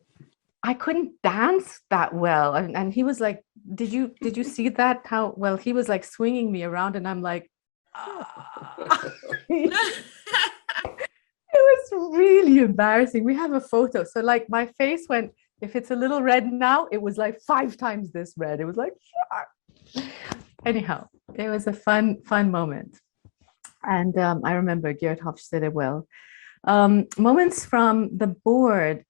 I couldn't dance that well, and he was like, did you see that? How well he was like swinging me around, and I'm like, ah. It was really embarrassing. We have a photo, so like my face went. If it's a little red now, it was like 5 times this red. It was like, anyhow, it was a fun moment. And I remember Geert Hofstede well. Moments from the board,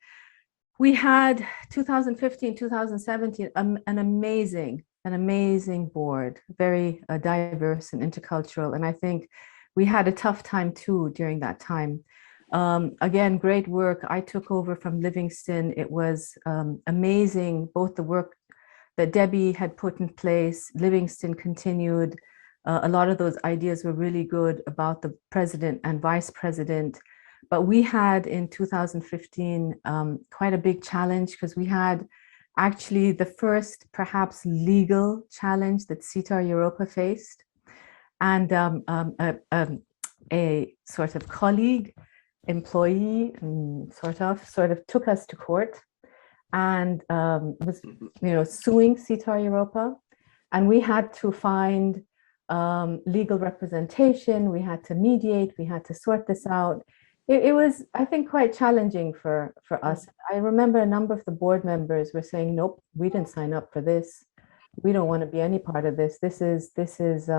we had 2015, 2017, an amazing board, very diverse and intercultural. And I think we had a tough time too during that time. Again, great work. I took over from Livingston. It was amazing, both the work that Debbie had put in place, Livingston continued. A lot of those ideas were really good about the president and vice president. But we had in 2015 quite a big challenge because we had actually the first perhaps legal challenge that SIETAREuropa faced. And a sort of colleague, employee, sort of took us to court and was suing SIETAREuropa. And we had to find legal representation, we had to mediate, we had to sort this out. It was, I think, quite challenging for us. I remember a number of the board members were saying, nope, we didn't sign up for this. We don't want to be any part of this. This is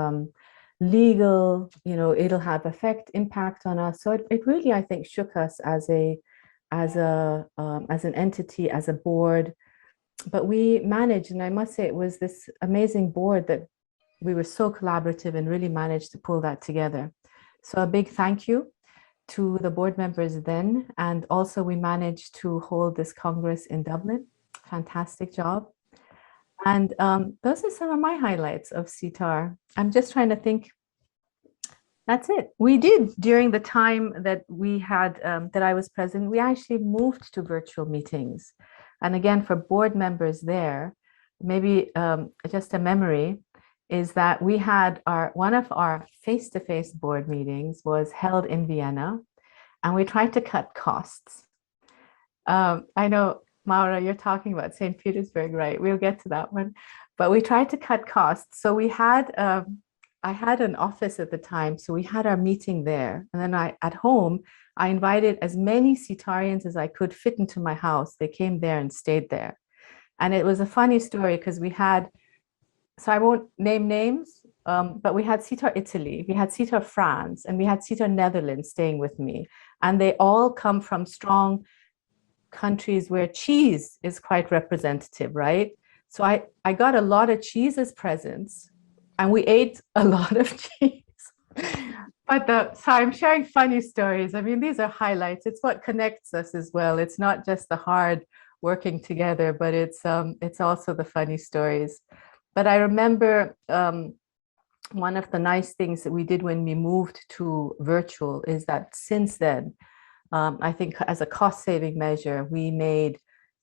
legal, it'll have impact on us. So it really, I think, shook us as an entity, as a board. But we managed, and I must say it was this amazing board that we were so collaborative and really managed to pull that together. So a big thank you to the board members then. And also we managed to hold this Congress in Dublin. Fantastic job. And those are some of my highlights of SIETAR. I'm just trying to think. That's it. We did, during the time that we had, that I was president, we actually moved to virtual meetings. And again, for board members there, maybe just a memory is that we had one of our face-to-face board meetings was held in Vienna, and we tried to cut costs. I know, Maura, you're talking about St. Petersburg, right? We'll get to that one. But we tried to cut costs. So we had, I had an office at the time, so we had our meeting there. And then at home, I invited as many SIETArians as I could fit into my house. They came there and stayed there. And it was a funny story because we had, so I won't name names, but we had SIETAR Italy, we had SIETAR France, and we had SIETAR Netherlands staying with me. And they all come from strong countries where cheese is quite representative, right? So I got a lot of cheese as presents, and we ate a lot of cheese. But so I'm sharing funny stories. I mean, these are highlights. It's what connects us as well. It's not just the hard working together, but it's also the funny stories. But I remember one of the nice things that we did when we moved to virtual is that since then, I think as a cost-saving measure, we made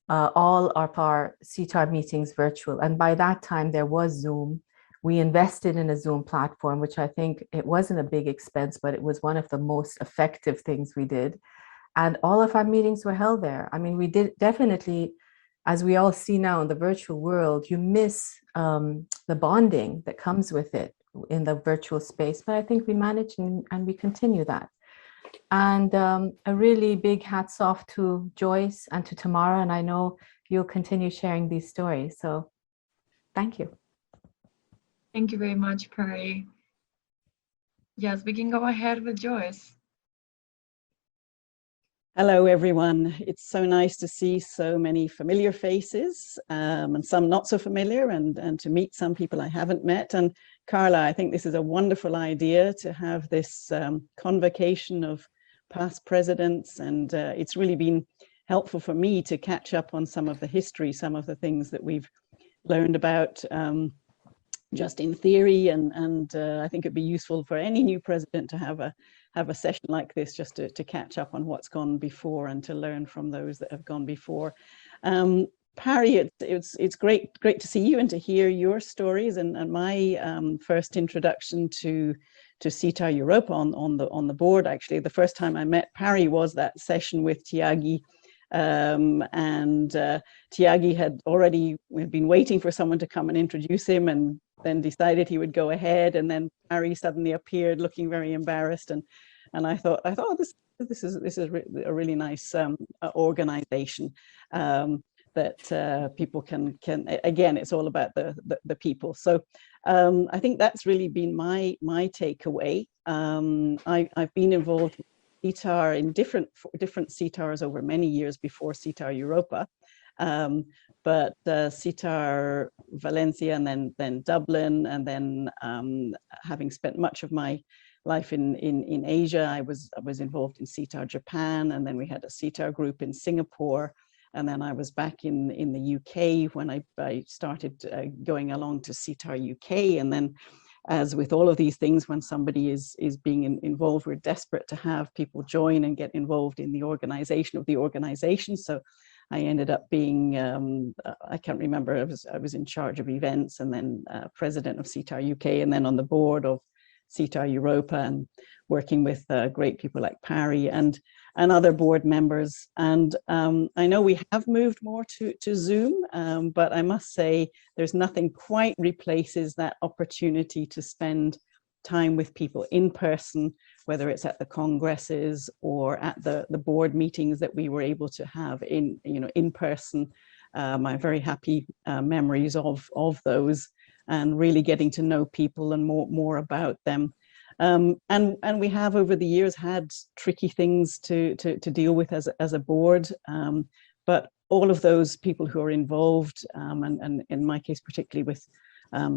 all of our SIETAR meetings virtual. And by that time, there was Zoom. We invested in a Zoom platform, which I think it wasn't a big expense, but it was one of the most effective things we did. And all of our meetings were held there. I mean, we did definitely, as we all see now in the virtual world, you miss the bonding that comes with it in the virtual space. But I think we managed and we continue that. And a really big hats off to Joyce and to Tamara. And I know you'll continue sharing these stories. So thank you. Thank you very much, Kari. Yes, we can go ahead with Joyce. Hello, everyone. It's so nice to see so many familiar faces and some not so familiar, and to meet some people I haven't met. And Carla, I think this is a wonderful idea to have this convocation of past presidents. And it's really been helpful for me to catch up on some of the history, some of the things that we've learned about just in theory. And I think it'd be useful for any new president to have a session like this, just to catch up on what's gone before and to learn from those that have gone before. Parry, it's great to see you and to hear your stories, and my first introduction to SIETAREuropa on the board. Actually, the first time I met Parry was that session with Tiagi, and Tiagi had already been waiting for someone to come and introduce him, and then decided he would go ahead, and then Parry suddenly appeared looking very embarrassed, and I thought oh, this is a really nice organization. That people can again, it's all about the people. So I think that's really been my takeaway. I've been involved in SIETAR in different SIETARs over many years before SIETAREuropa, but SIETAR Valencia, and then Dublin, and then having spent much of my life in Asia, I was involved in SIETAR Japan, and then we had a SIETAR group in Singapore. And then I was back in the UK when I started going along to SIETAR UK. And then, as with all of these things, when somebody is being involved, we're desperate to have people join and get involved in the organization of the organization. So I ended up being, I can't remember, I was in charge of events, and then president of SIETAR UK, and then on the board of SIETAREuropa, and working with great people like Parry and other board members. And I know we have moved more to Zoom, but I must say there's nothing quite replaces that opportunity to spend time with people in person, whether it's at the congresses or at the board meetings that we were able to have in person. My very happy memories of those, and really getting to know people and more about them. And we have over the years had tricky things to deal with as a board, but all of those people who are involved, and in my case particularly with,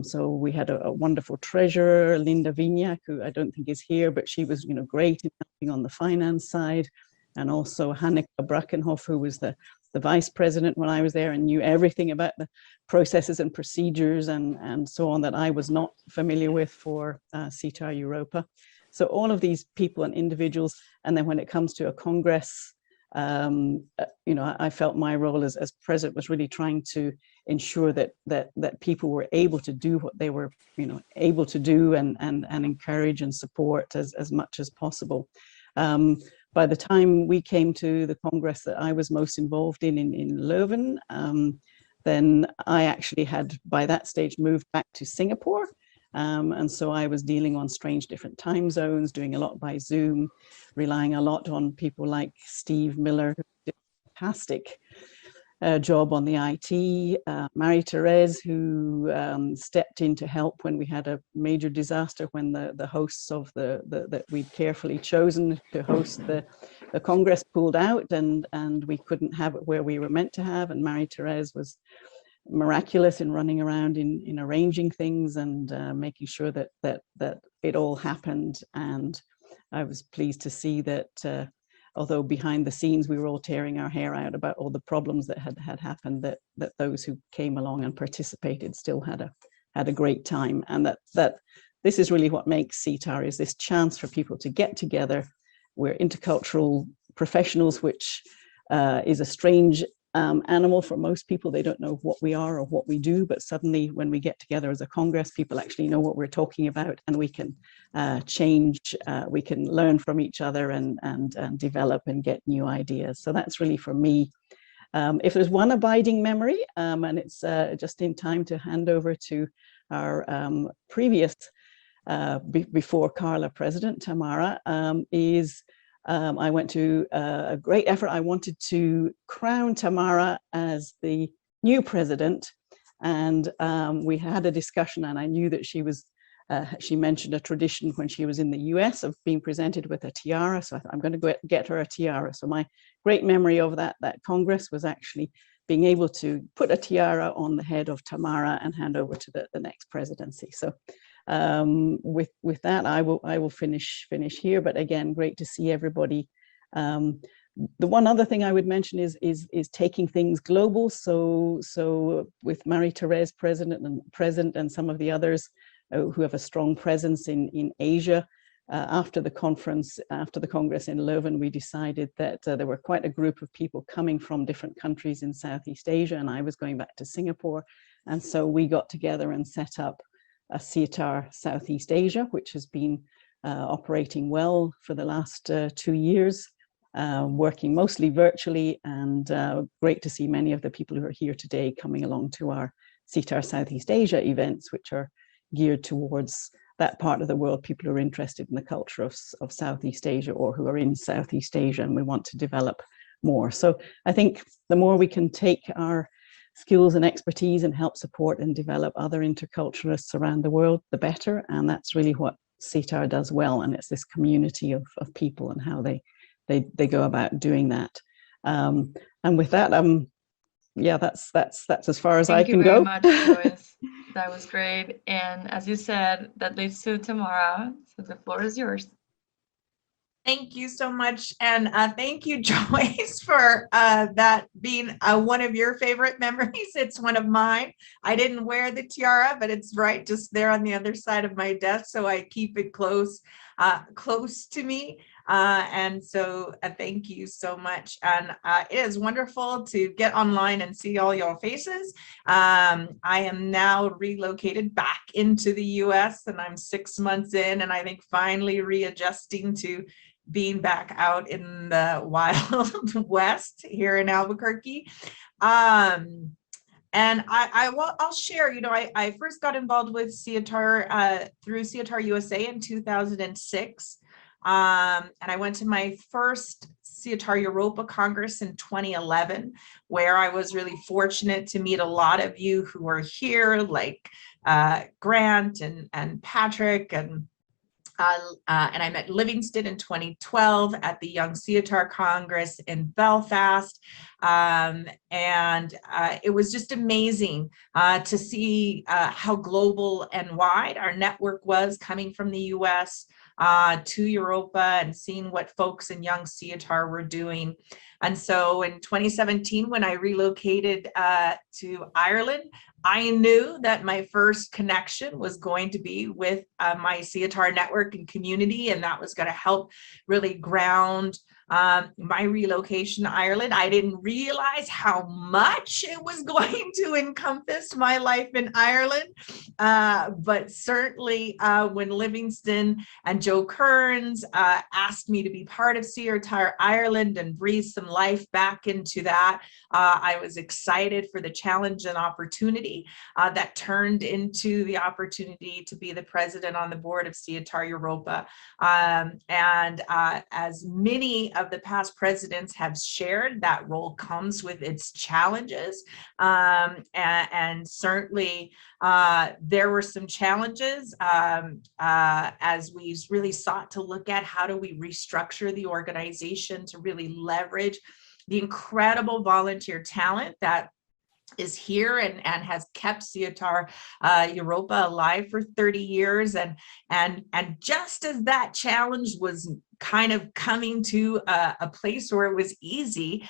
so we had a wonderful treasurer, Linda Vignac, who I don't think is here, but she was great in helping on the finance side, and also Hanneke Brackenhoff, who was the vice president when I was there and knew everything about the processes and procedures and so on that I was not familiar with for SIETAREuropa. So all of these people and individuals, and then when it comes to a congress, I felt my role as president was really trying to ensure that people were able to do what they were able to do, and encourage and support as much as possible. By the time we came to the Congress that I was most involved in Leuven, then I actually had, by that stage, moved back to Singapore. And so I was dealing on strange different time zones, doing a lot by Zoom, relying a lot on people like Steve Miller, who did a fantastic job on the IT, Marie-Therese, who stepped in to help when we had a major disaster, when the hosts of that we'd carefully chosen to host the Congress pulled out, and we couldn't have it where we were meant to have, and Marie-Therese was miraculous in running around in arranging things and making sure that it all happened. And I was pleased to see that although behind the scenes we were all tearing our hair out about all the problems that had happened, that those who came along and participated still had a great time. And that this is really what makes SIETAR, is this chance for people to get together. We're intercultural professionals, which is a strange animal for most people. They don't know what we are or what we do, but suddenly when we get together as a Congress, people actually know what we're talking about, and we can change, we can learn from each other and develop and get new ideas. So that's really, for me, if there's one abiding memory, and it's just in time to hand over to our previous, before Carla president, Tamara, is I went to a great effort. I wanted to crown Tamara as the new president, and we had a discussion, and I knew that she was, she mentioned a tradition when she was in the US of being presented with a tiara, so I thought, I'm going to get her a tiara. So my great memory of that Congress was actually being able to put a tiara on the head of Tamara and hand over to the next presidency. So with that, I will finish here. But again, great to see everybody. The one other thing I would mention is taking things global. So with Marie-Therese present and some of the others who have a strong presence in Asia, after the conference, after the Congress in Leuven, we decided that there were quite a group of people coming from different countries in Southeast Asia, and I was going back to Singapore. And so we got together and set up a SIETAR Southeast Asia, which has been operating well for the last 2 years, working mostly virtually, and great to see many of the people who are here today coming along to our SIETAR Southeast Asia events, which are geared towards that part of the world, people who are interested in the culture of Southeast Asia or who are in Southeast Asia, and we want to develop more. So I think the more we can take our skills and expertise and help support and develop other interculturalists around the world, the better. And that's really what SIETAR does well. And it's this community of people and how they go about doing that. And with that, yeah, that's as far as I can go. Thank you very much, Joyce. That was great. And as you said, that leads to Tamara. So the floor is yours. Thank you so much. And thank you, Joyce, for that being one of your favorite memories. It's one of mine. I didn't wear the tiara, but it's right just there on the other side of my desk. So I keep it close to me. And so thank you so much. And it is wonderful to get online and see all your faces. I am now relocated back into the US, and I'm 6 months in, and I think finally readjusting to being back out in the wild west here in Albuquerque. And I'll share, I first got involved with SIETAR through SIETAR USA in 2006. And I went to my first SIETAREuropa Congress in 2011, where I was really fortunate to meet a lot of you who are here, like Grant and Patrick, and I met Livingston in 2012 at the Young SIETAR Congress in Belfast. It was just amazing to see how global and wide our network was, coming from the US to Europa and seeing what folks in Young SIETAR were doing. And so in 2017, when I relocated to Ireland, I knew that my first connection was going to be with my SIETAR network and community, and that was going to help really ground my relocation to Ireland. I didn't realize how much it was going to encompass my life in Ireland, but certainly when Livingston and Joe Kearns asked me to be part of SIETAR Ireland and breathe some life back into that, I was excited for the challenge and opportunity that turned into the opportunity to be the president on the board of SIETAREuropa. As many of the past presidents have shared, that role comes with its challenges. And certainly there were some challenges as we really sought to look at how do we restructure the organization to really leverage the incredible volunteer talent that is here and has kept SIETAREuropa alive for 30 years. And just as that challenge was kind of coming to a place where it was easy,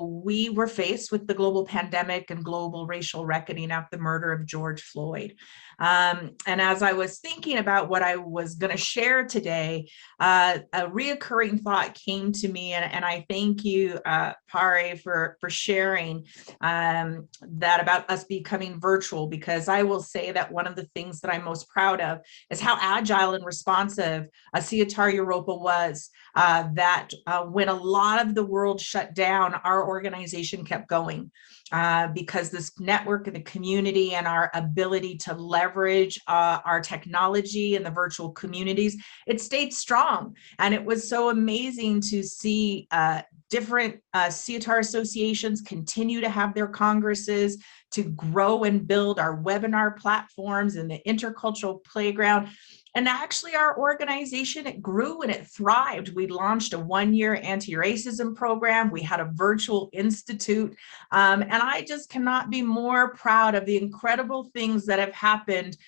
we were faced with the global pandemic and global racial reckoning after the murder of George Floyd. And as I was thinking about what I was going to share today, a reoccurring thought came to me, and I thank you, Pare, for sharing that about us becoming virtual, because I will say that one of the things that I'm most proud of is how agile and responsive SIETAREuropa was, that when a lot of the world shut down, our organization kept going. Because this network and the community and our ability to leverage our technology and the virtual communities, it stayed strong. And it was so amazing to see different SIETAR associations continue to have their congresses, to grow and build our webinar platforms and the intercultural playground. And actually our organization, it grew and it thrived. We launched a 1-year anti-racism program. We had a virtual institute. And I just cannot be more proud of the incredible things that have happened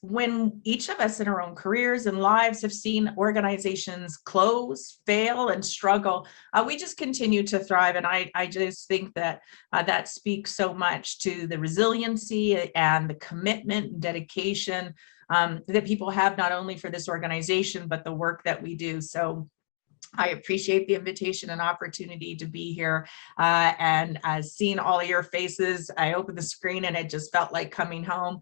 when each of us in our own careers and lives have seen organizations close, fail, and struggle. We just continue to thrive. And I just think that that speaks so much to the resiliency and the commitment and dedication that people have, not only for this organization, but the work that we do. So I appreciate the invitation and opportunity to be here, and seeing all of your faces. I opened the screen and it just felt like coming home.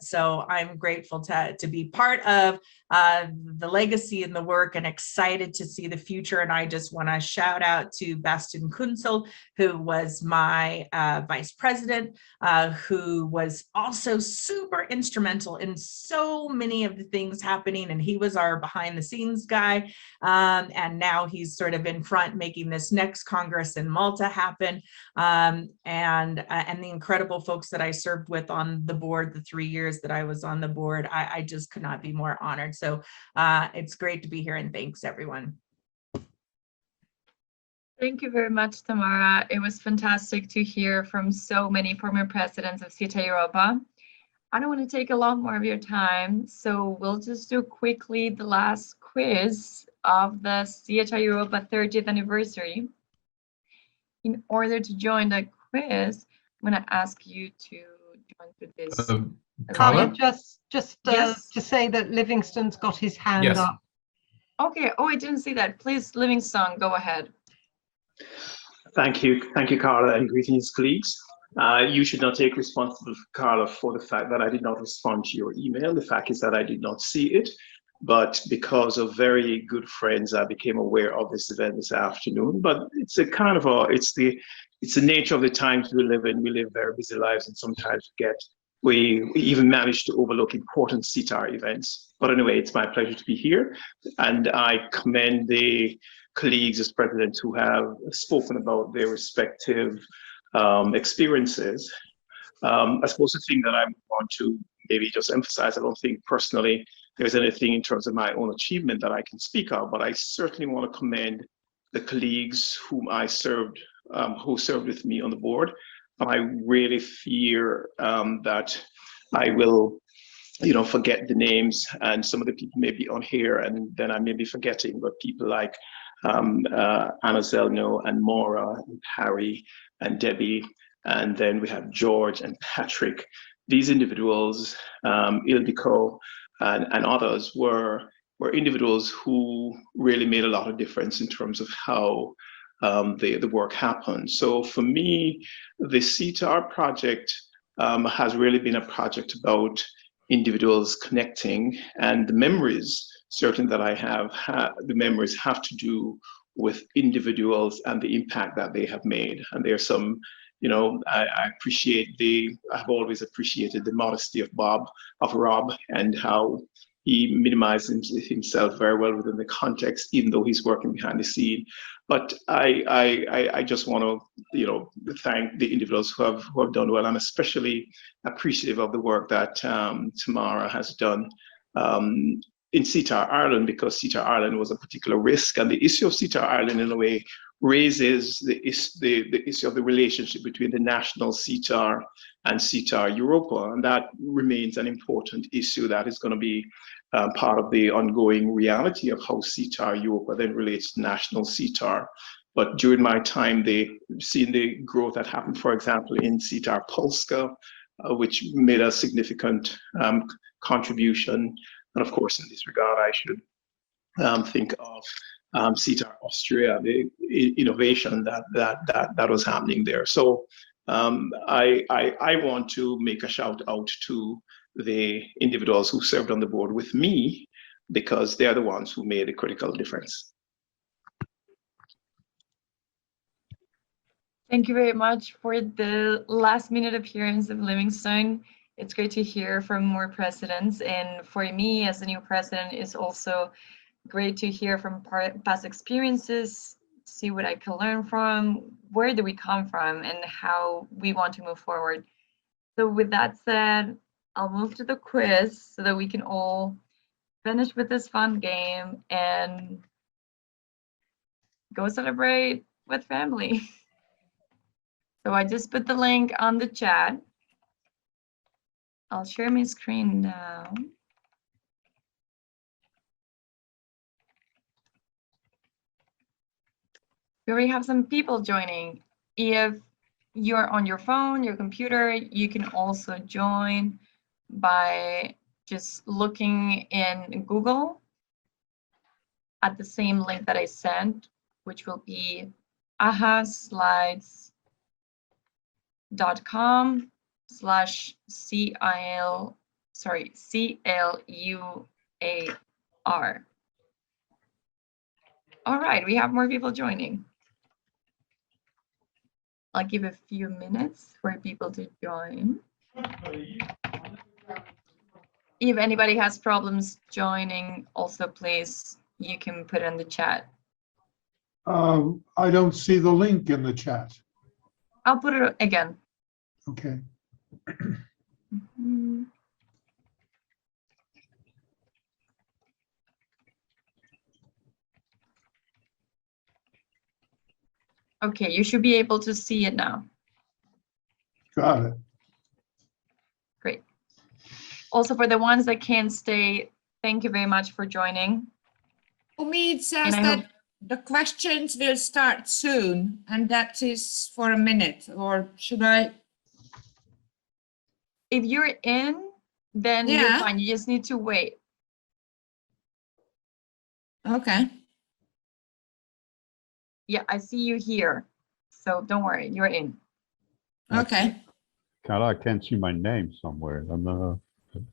So I'm grateful to be part of the legacy and the work, and excited to see the future. And I just want to shout out to Bastian Kunzel, who was my vice president, who was also super instrumental in so many of the things happening. And he was our behind the scenes guy. And now he's sort of in front making this next Congress in Malta happen. And the incredible folks that I served with on the board, the 3 years that I was on the board, I just could not be more honored. So it's great to be here, and thanks everyone. Thank you very much, Tamara. It was fantastic to hear from so many former presidents of SIETAREuropa. I don't want to take a lot more of your time, so we'll just do quickly the last quiz of the SIETAREuropa 30th anniversary. In order to join the quiz, I'm going to ask you to join through this. Carla, just Yes. to say that Livingston's got his hand Yes. up. Okay. Oh, I didn't see that. Please, Livingston, go ahead. Thank you, Carla, and greetings, colleagues. You should not take responsibility, Carla, for the fact that I did not respond to your email. The fact is that I did not see it, but because of very good friends, I became aware of this event this afternoon. But it's a kind of it's the nature of the times we live in. We live very busy lives, and sometimes we even manage to overlook important SIETAR events. But anyway, it's my pleasure to be here, and I commend the colleagues as presidents who have spoken about their respective experiences. I suppose the thing that I want to maybe just emphasize, I don't think personally there's anything in terms of my own achievement that I can speak of, but I certainly want to commend the colleagues whom I served, who served with me on the board. I really fear that I will, forget the names, and some of the people may be on here, and then I may be forgetting, but people like Anna Zelno and Maura and Harry and Debbie, and then we have George and Patrick. These individuals, Ildiko and others, were individuals who really made a lot of difference in terms of how the work happened. So for me, the SIETAR project has really been a project about individuals connecting, and the memories certain that I have the memories have to do with individuals and the impact that they have made. And there's some, I have always appreciated the modesty of Rob, and how he minimizes himself very well within the context, even though he's working behind the scene. But I just want to, thank the individuals who have done well. I'm especially appreciative of the work that Tamara has done in SIETAR Ireland, because SIETAR Ireland was a particular risk, and the issue of SIETAR Ireland in a way raises the issue of the relationship between the national SIETAR and SIETAREuropa, and that remains an important issue that is going to be part of the ongoing reality of how SIETAREuropa then relates to national SIETAR. But during my time, seeing the growth that happened, for example, in SIETAR Polska, which made a significant contribution. And of course, in this regard, I should think of SIETAR Austria, the innovation that was happening there. So I want to make a shout out to the individuals who served on the board with me, because they're the ones who made a critical difference. Thank you very much for the last minute appearance of Livingston. It's great to hear from more presidents, and for me as a new president, it's also great to hear from past experiences, see what I can learn from, where do we come from, and how we want to move forward. So with that said, I'll move to the quiz so that we can all finish with this fun game and go celebrate with family. So I just put the link on the chat. I'll share my screen now. We already have some people joining. If you're on your phone, your computer, you can also join by just looking in Google at the same link that I sent, which will be ahaslides.com/CLUAR. All right, we have more people joining. I'll give a few minutes for people to join. If anybody has problems joining, also please, you can put it in the chat. I don't see the link in the chat. I'll put it again. Okay. Okay, you should be able to see it now. Got it. Great. Also, for the ones that can't stay, thank you very much for joining. For me, it says And I that hope- the questions will start soon, and that is for a minute, or should I? If you're in, then you're Yeah. fine. You just need to wait. Okay. Yeah, I see you here. So don't worry, you're in. Okay. Carla, I can't see my name somewhere.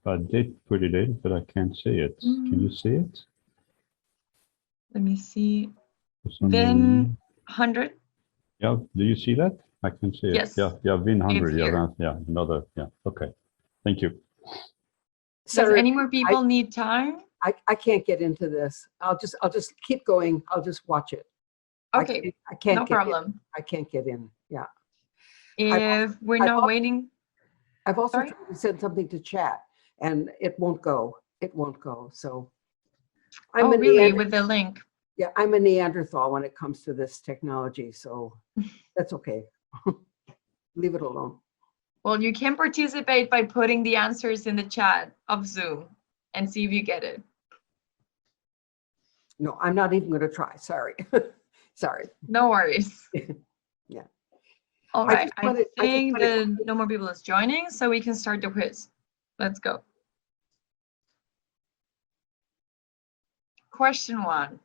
I did put it in, but I can't see it. Can you see it? Let me see. For some Then reason- 100. Yeah, do you see that? I can see it. Yes. Yeah, Win 100. here. Yeah, another. Yeah, okay. Thank you. Does any more people need time? I can't get into this. I'll just keep going. I'll just watch it. Okay, I can't no get in. problem. I can't get in. Yeah. If we're I've not al- waiting, I've also Sorry? tried to send something to chat and it won't go. It won't go. So oh a really, Neander- with the link? yeah, I'm a Neanderthal when it comes to this technology. So that's okay. Leave it alone. Well, you can participate by putting the answers in the chat of Zoom and see if you get it. No, I'm not even going to try. Sorry. Sorry. No worries. Yeah. All I right, just I wanted- I just think wanted- that no more people is joining, so we can start the quiz. Let's go. Question 1.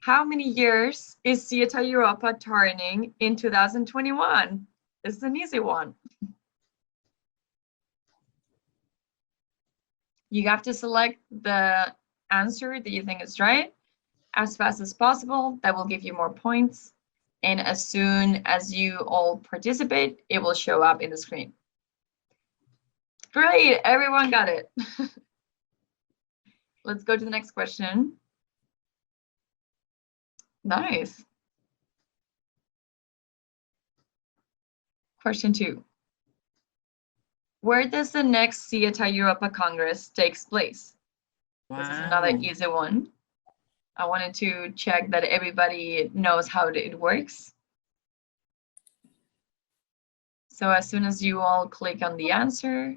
How many years is SIETAREuropa turning in 2021? This is an easy one. You have to select the answer that you think is right as fast as possible. That will give you more points. And as soon as you all participate, it will show up in the screen. Great, everyone got it. Let's go to the next question. Nice. Question 2. Where does the next SIETAREuropa Congress takes place? This is another easy one. I wanted to check that everybody knows how it works. So as soon as you all click on the answer,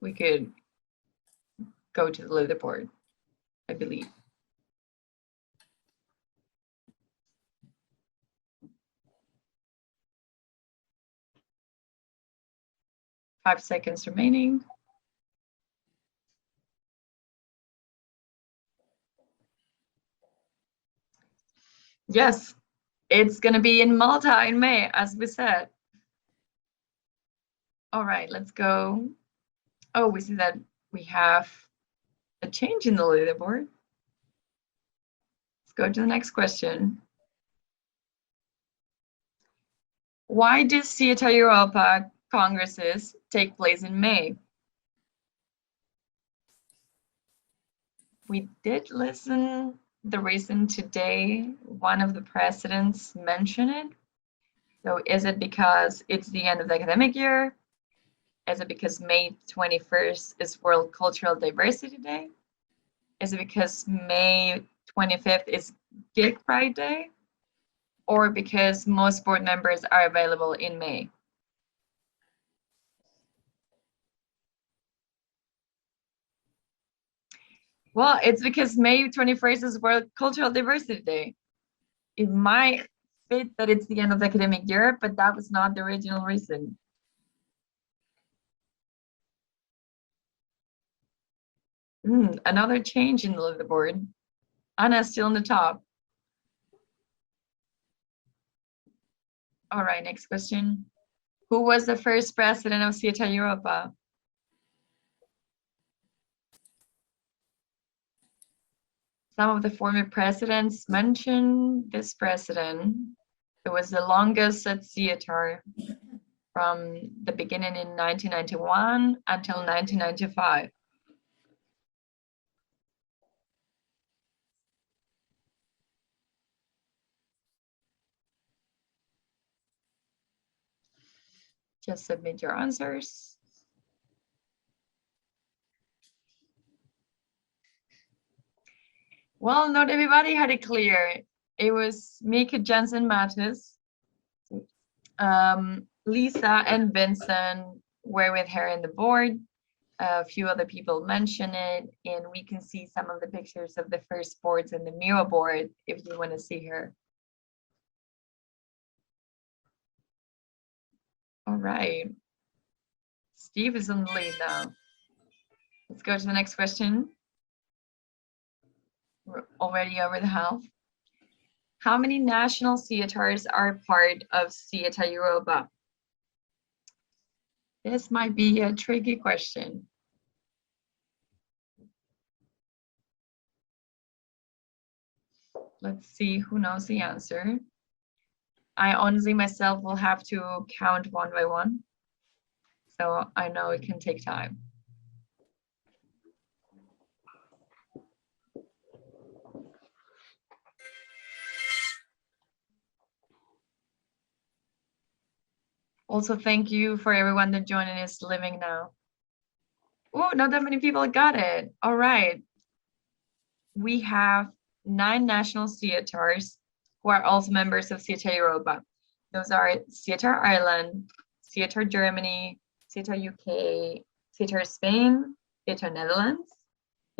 we could go to the leaderboard, I believe. Five seconds remaining. Yes, it's going to be in Malta in May, as we said. All right, let's go. Oh, we see that we have a change in the leaderboard. Let's go to the next question. Why do SIETAREuropa Congresses take place in May? We did listen the reason today. One of the presidents mentioned it. So is it because it's the end of the academic year? Is it because May 21st is World Cultural Diversity Day? Is it because May 25th is Gay Pride Day? Or because most board members are available in May? Well, it's because May 21st is World Cultural Diversity Day. It might fit that it's the end of the academic year, but that was not the original reason. Another change in the leaderboard. Anna's still on the top. All right, next question. Who was the first president of SIETAREuropa? Some of the former presidents mentioned this president. It was the longest at SIETAR from the beginning in 1991 until 1995. Just submit your answers. Well, not everybody had it clear. It was Mika Jensen Mattis. Lisa and Vincent were with her in the board. A few other people mention it, and we can see some of the pictures of the first boards in the Miro board if you want to see her. All right. Steve is on the lead now. Let's go to the next question. We're already over the half. How many national SIETARs are part of SIETAREuropa? This might be a tricky question. Let's see who knows the answer. I honestly myself will have to count one by one. So I know it can take time. Also, thank you for everyone that joining us living now. Oh, not that many people got it. All right. We have 9 national SIETARs who are also members of SIETAREuropa. Those are SIETAR Ireland, SIETAR Germany, SIETAR UK, SIETAR Spain, SIETAR Netherlands,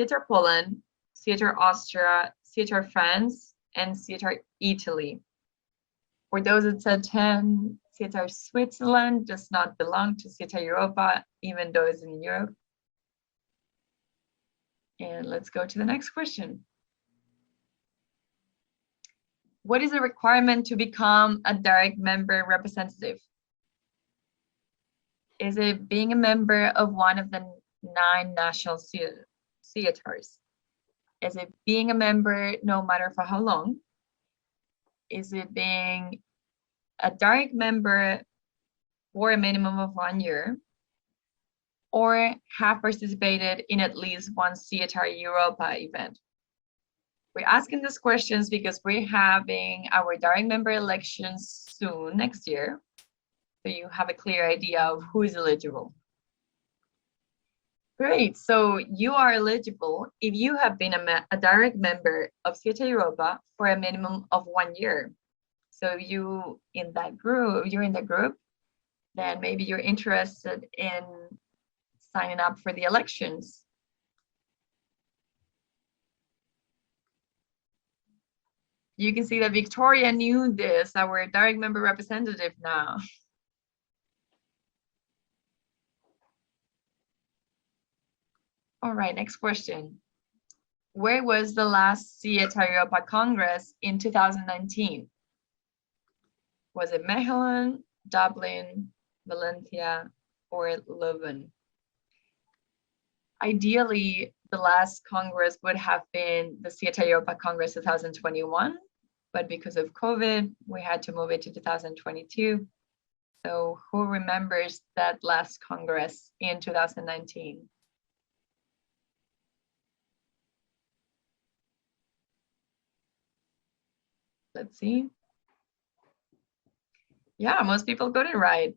SIETAR Poland, SIETAR Austria, SIETAR France, and SIETAR Italy. For those that said 10, SIETAR Switzerland does not belong to SIETAREuropa, even though it's in Europe. And let's go to the next question. What is the requirement to become a direct member representative? Is it being a member of one of the 9 national SIETARs? Is it being a member no matter for how long? Is it being a direct member for a minimum of 1 year? Or have participated in at least one SIETAREuropa event? We're asking these questions because we're having our direct member elections soon next year. So you have a clear idea of who is eligible. Great, so you are eligible if you have been a direct member of SIETAREuropa for a minimum of 1 year. So you're in that group, then maybe you're interested in signing up for the elections. You can see that Victoria knew this, our direct member representative now. All right, next question. Where was the last SIETAREuropa Congress in 2019? Was it Mechelen, Dublin, Valencia, or Leuven? Ideally, the last Congress would have been the SIETAREuropa Congress 2021, but because of COVID, we had to move it to 2022. So who remembers that last Congress in 2019? Let's see. Yeah, most people got it right.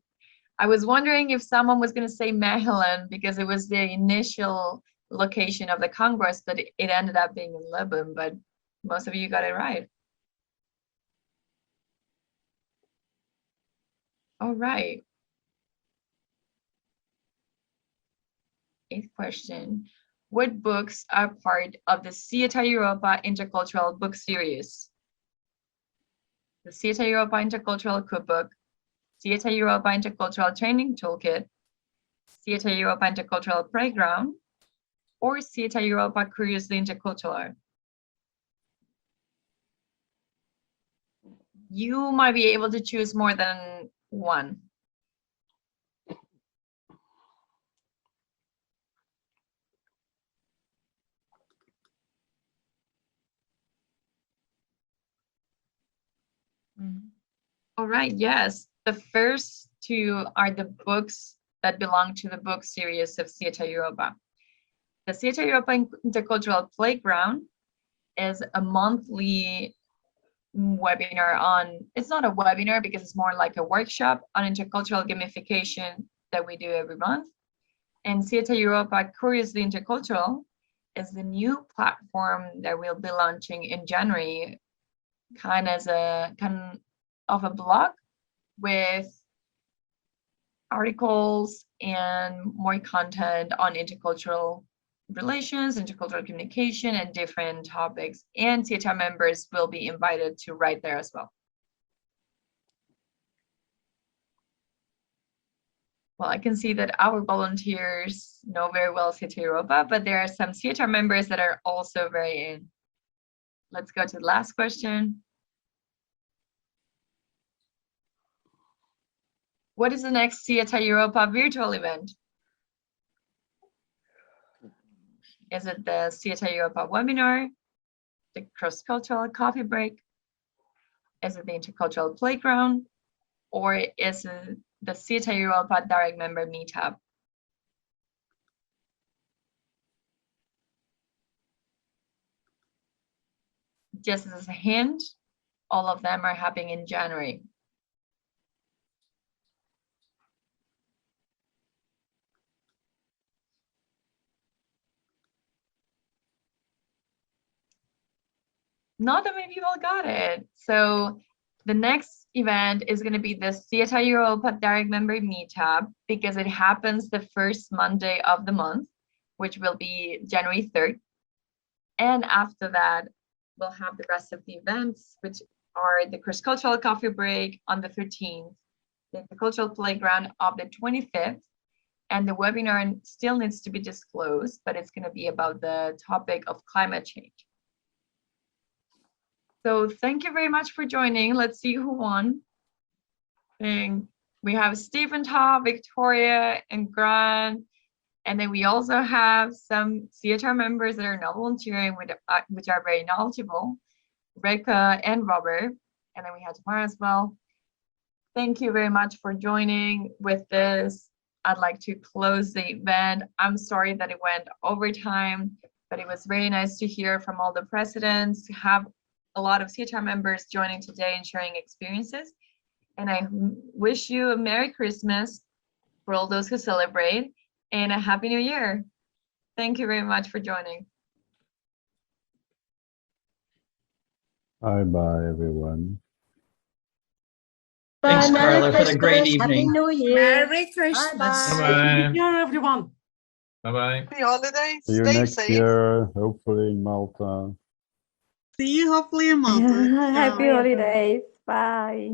I was wondering if someone was going to say Mechelen because it was the initial location of the Congress, but it ended up being in Leuven, but most of you got it right. All right. 8th question. What books are part of the SIETAREuropa Intercultural Book Series? The SIETAREuropa Intercultural Cookbook, SIETAREuropa Intercultural Training Toolkit, SIETAREuropa Intercultural Playground, or SIETAREuropa Curiously Intercultural? You might be able to choose more than one. All right, yes. The first two are the books that belong to the book series of SIETAREuropa. The SIETAREuropa Intercultural Playground is a monthly webinar on, it's not a webinar because it's more like a workshop on intercultural gamification that we do every month. And SIETAREuropa Curiously Intercultural is the new platform that we'll be launching in January, kind of a blog with articles and more content on intercultural relations, intercultural communication, and different topics. And SIETAR members will be invited to write there as well. Well, I can see that our volunteers know very well SIETAREuropa, but there are some SIETAR members that are also very in. Let's go to the last question. What is the next SIETAREuropa virtual event? Is it the SIETAREuropa webinar, the cross-cultural coffee break? Is it the intercultural playground? Or is it the SIETAREuropa direct member meetup? Just as a hint, all of them are happening in January. Not that many people got it. So the next event is going to be the SIETAREuropa direct member meetup because it happens the first Monday of the month, which will be January 3rd. And after that, we'll have the rest of the events, which are the cross-cultural coffee break on the 13th, the cultural playground of the 25th, and the webinar still needs to be disclosed, but it's going to be about the topic of climate change. So thank you very much for joining. Let's see who won. And we have Stephen, Todd, Victoria, and Grant. And then we also have some SIETAR members that are not volunteering, which are very knowledgeable, Reka and Robert. And then we had Tamara as well. Thank you very much for joining. With this, I'd like to close the event. I'm sorry that it went over time, but it was very nice to hear from all the presidents, to have a lot of SIETAR members joining today and sharing experiences. And I wish you a Merry Christmas for all those who celebrate and a Happy New Year. Thank you very much for joining. Bye-bye, everyone. Thanks, Bye, Merry Carla, for the great Christmas, Happy evening. New Year. Merry Christmas. Bye-bye. Yeah, everyone. Bye-bye. Happy holidays. See you Stay next safe. year, hopefully in Malta. See you hopefully in Malta. Happy Ciao. holidays. Bye.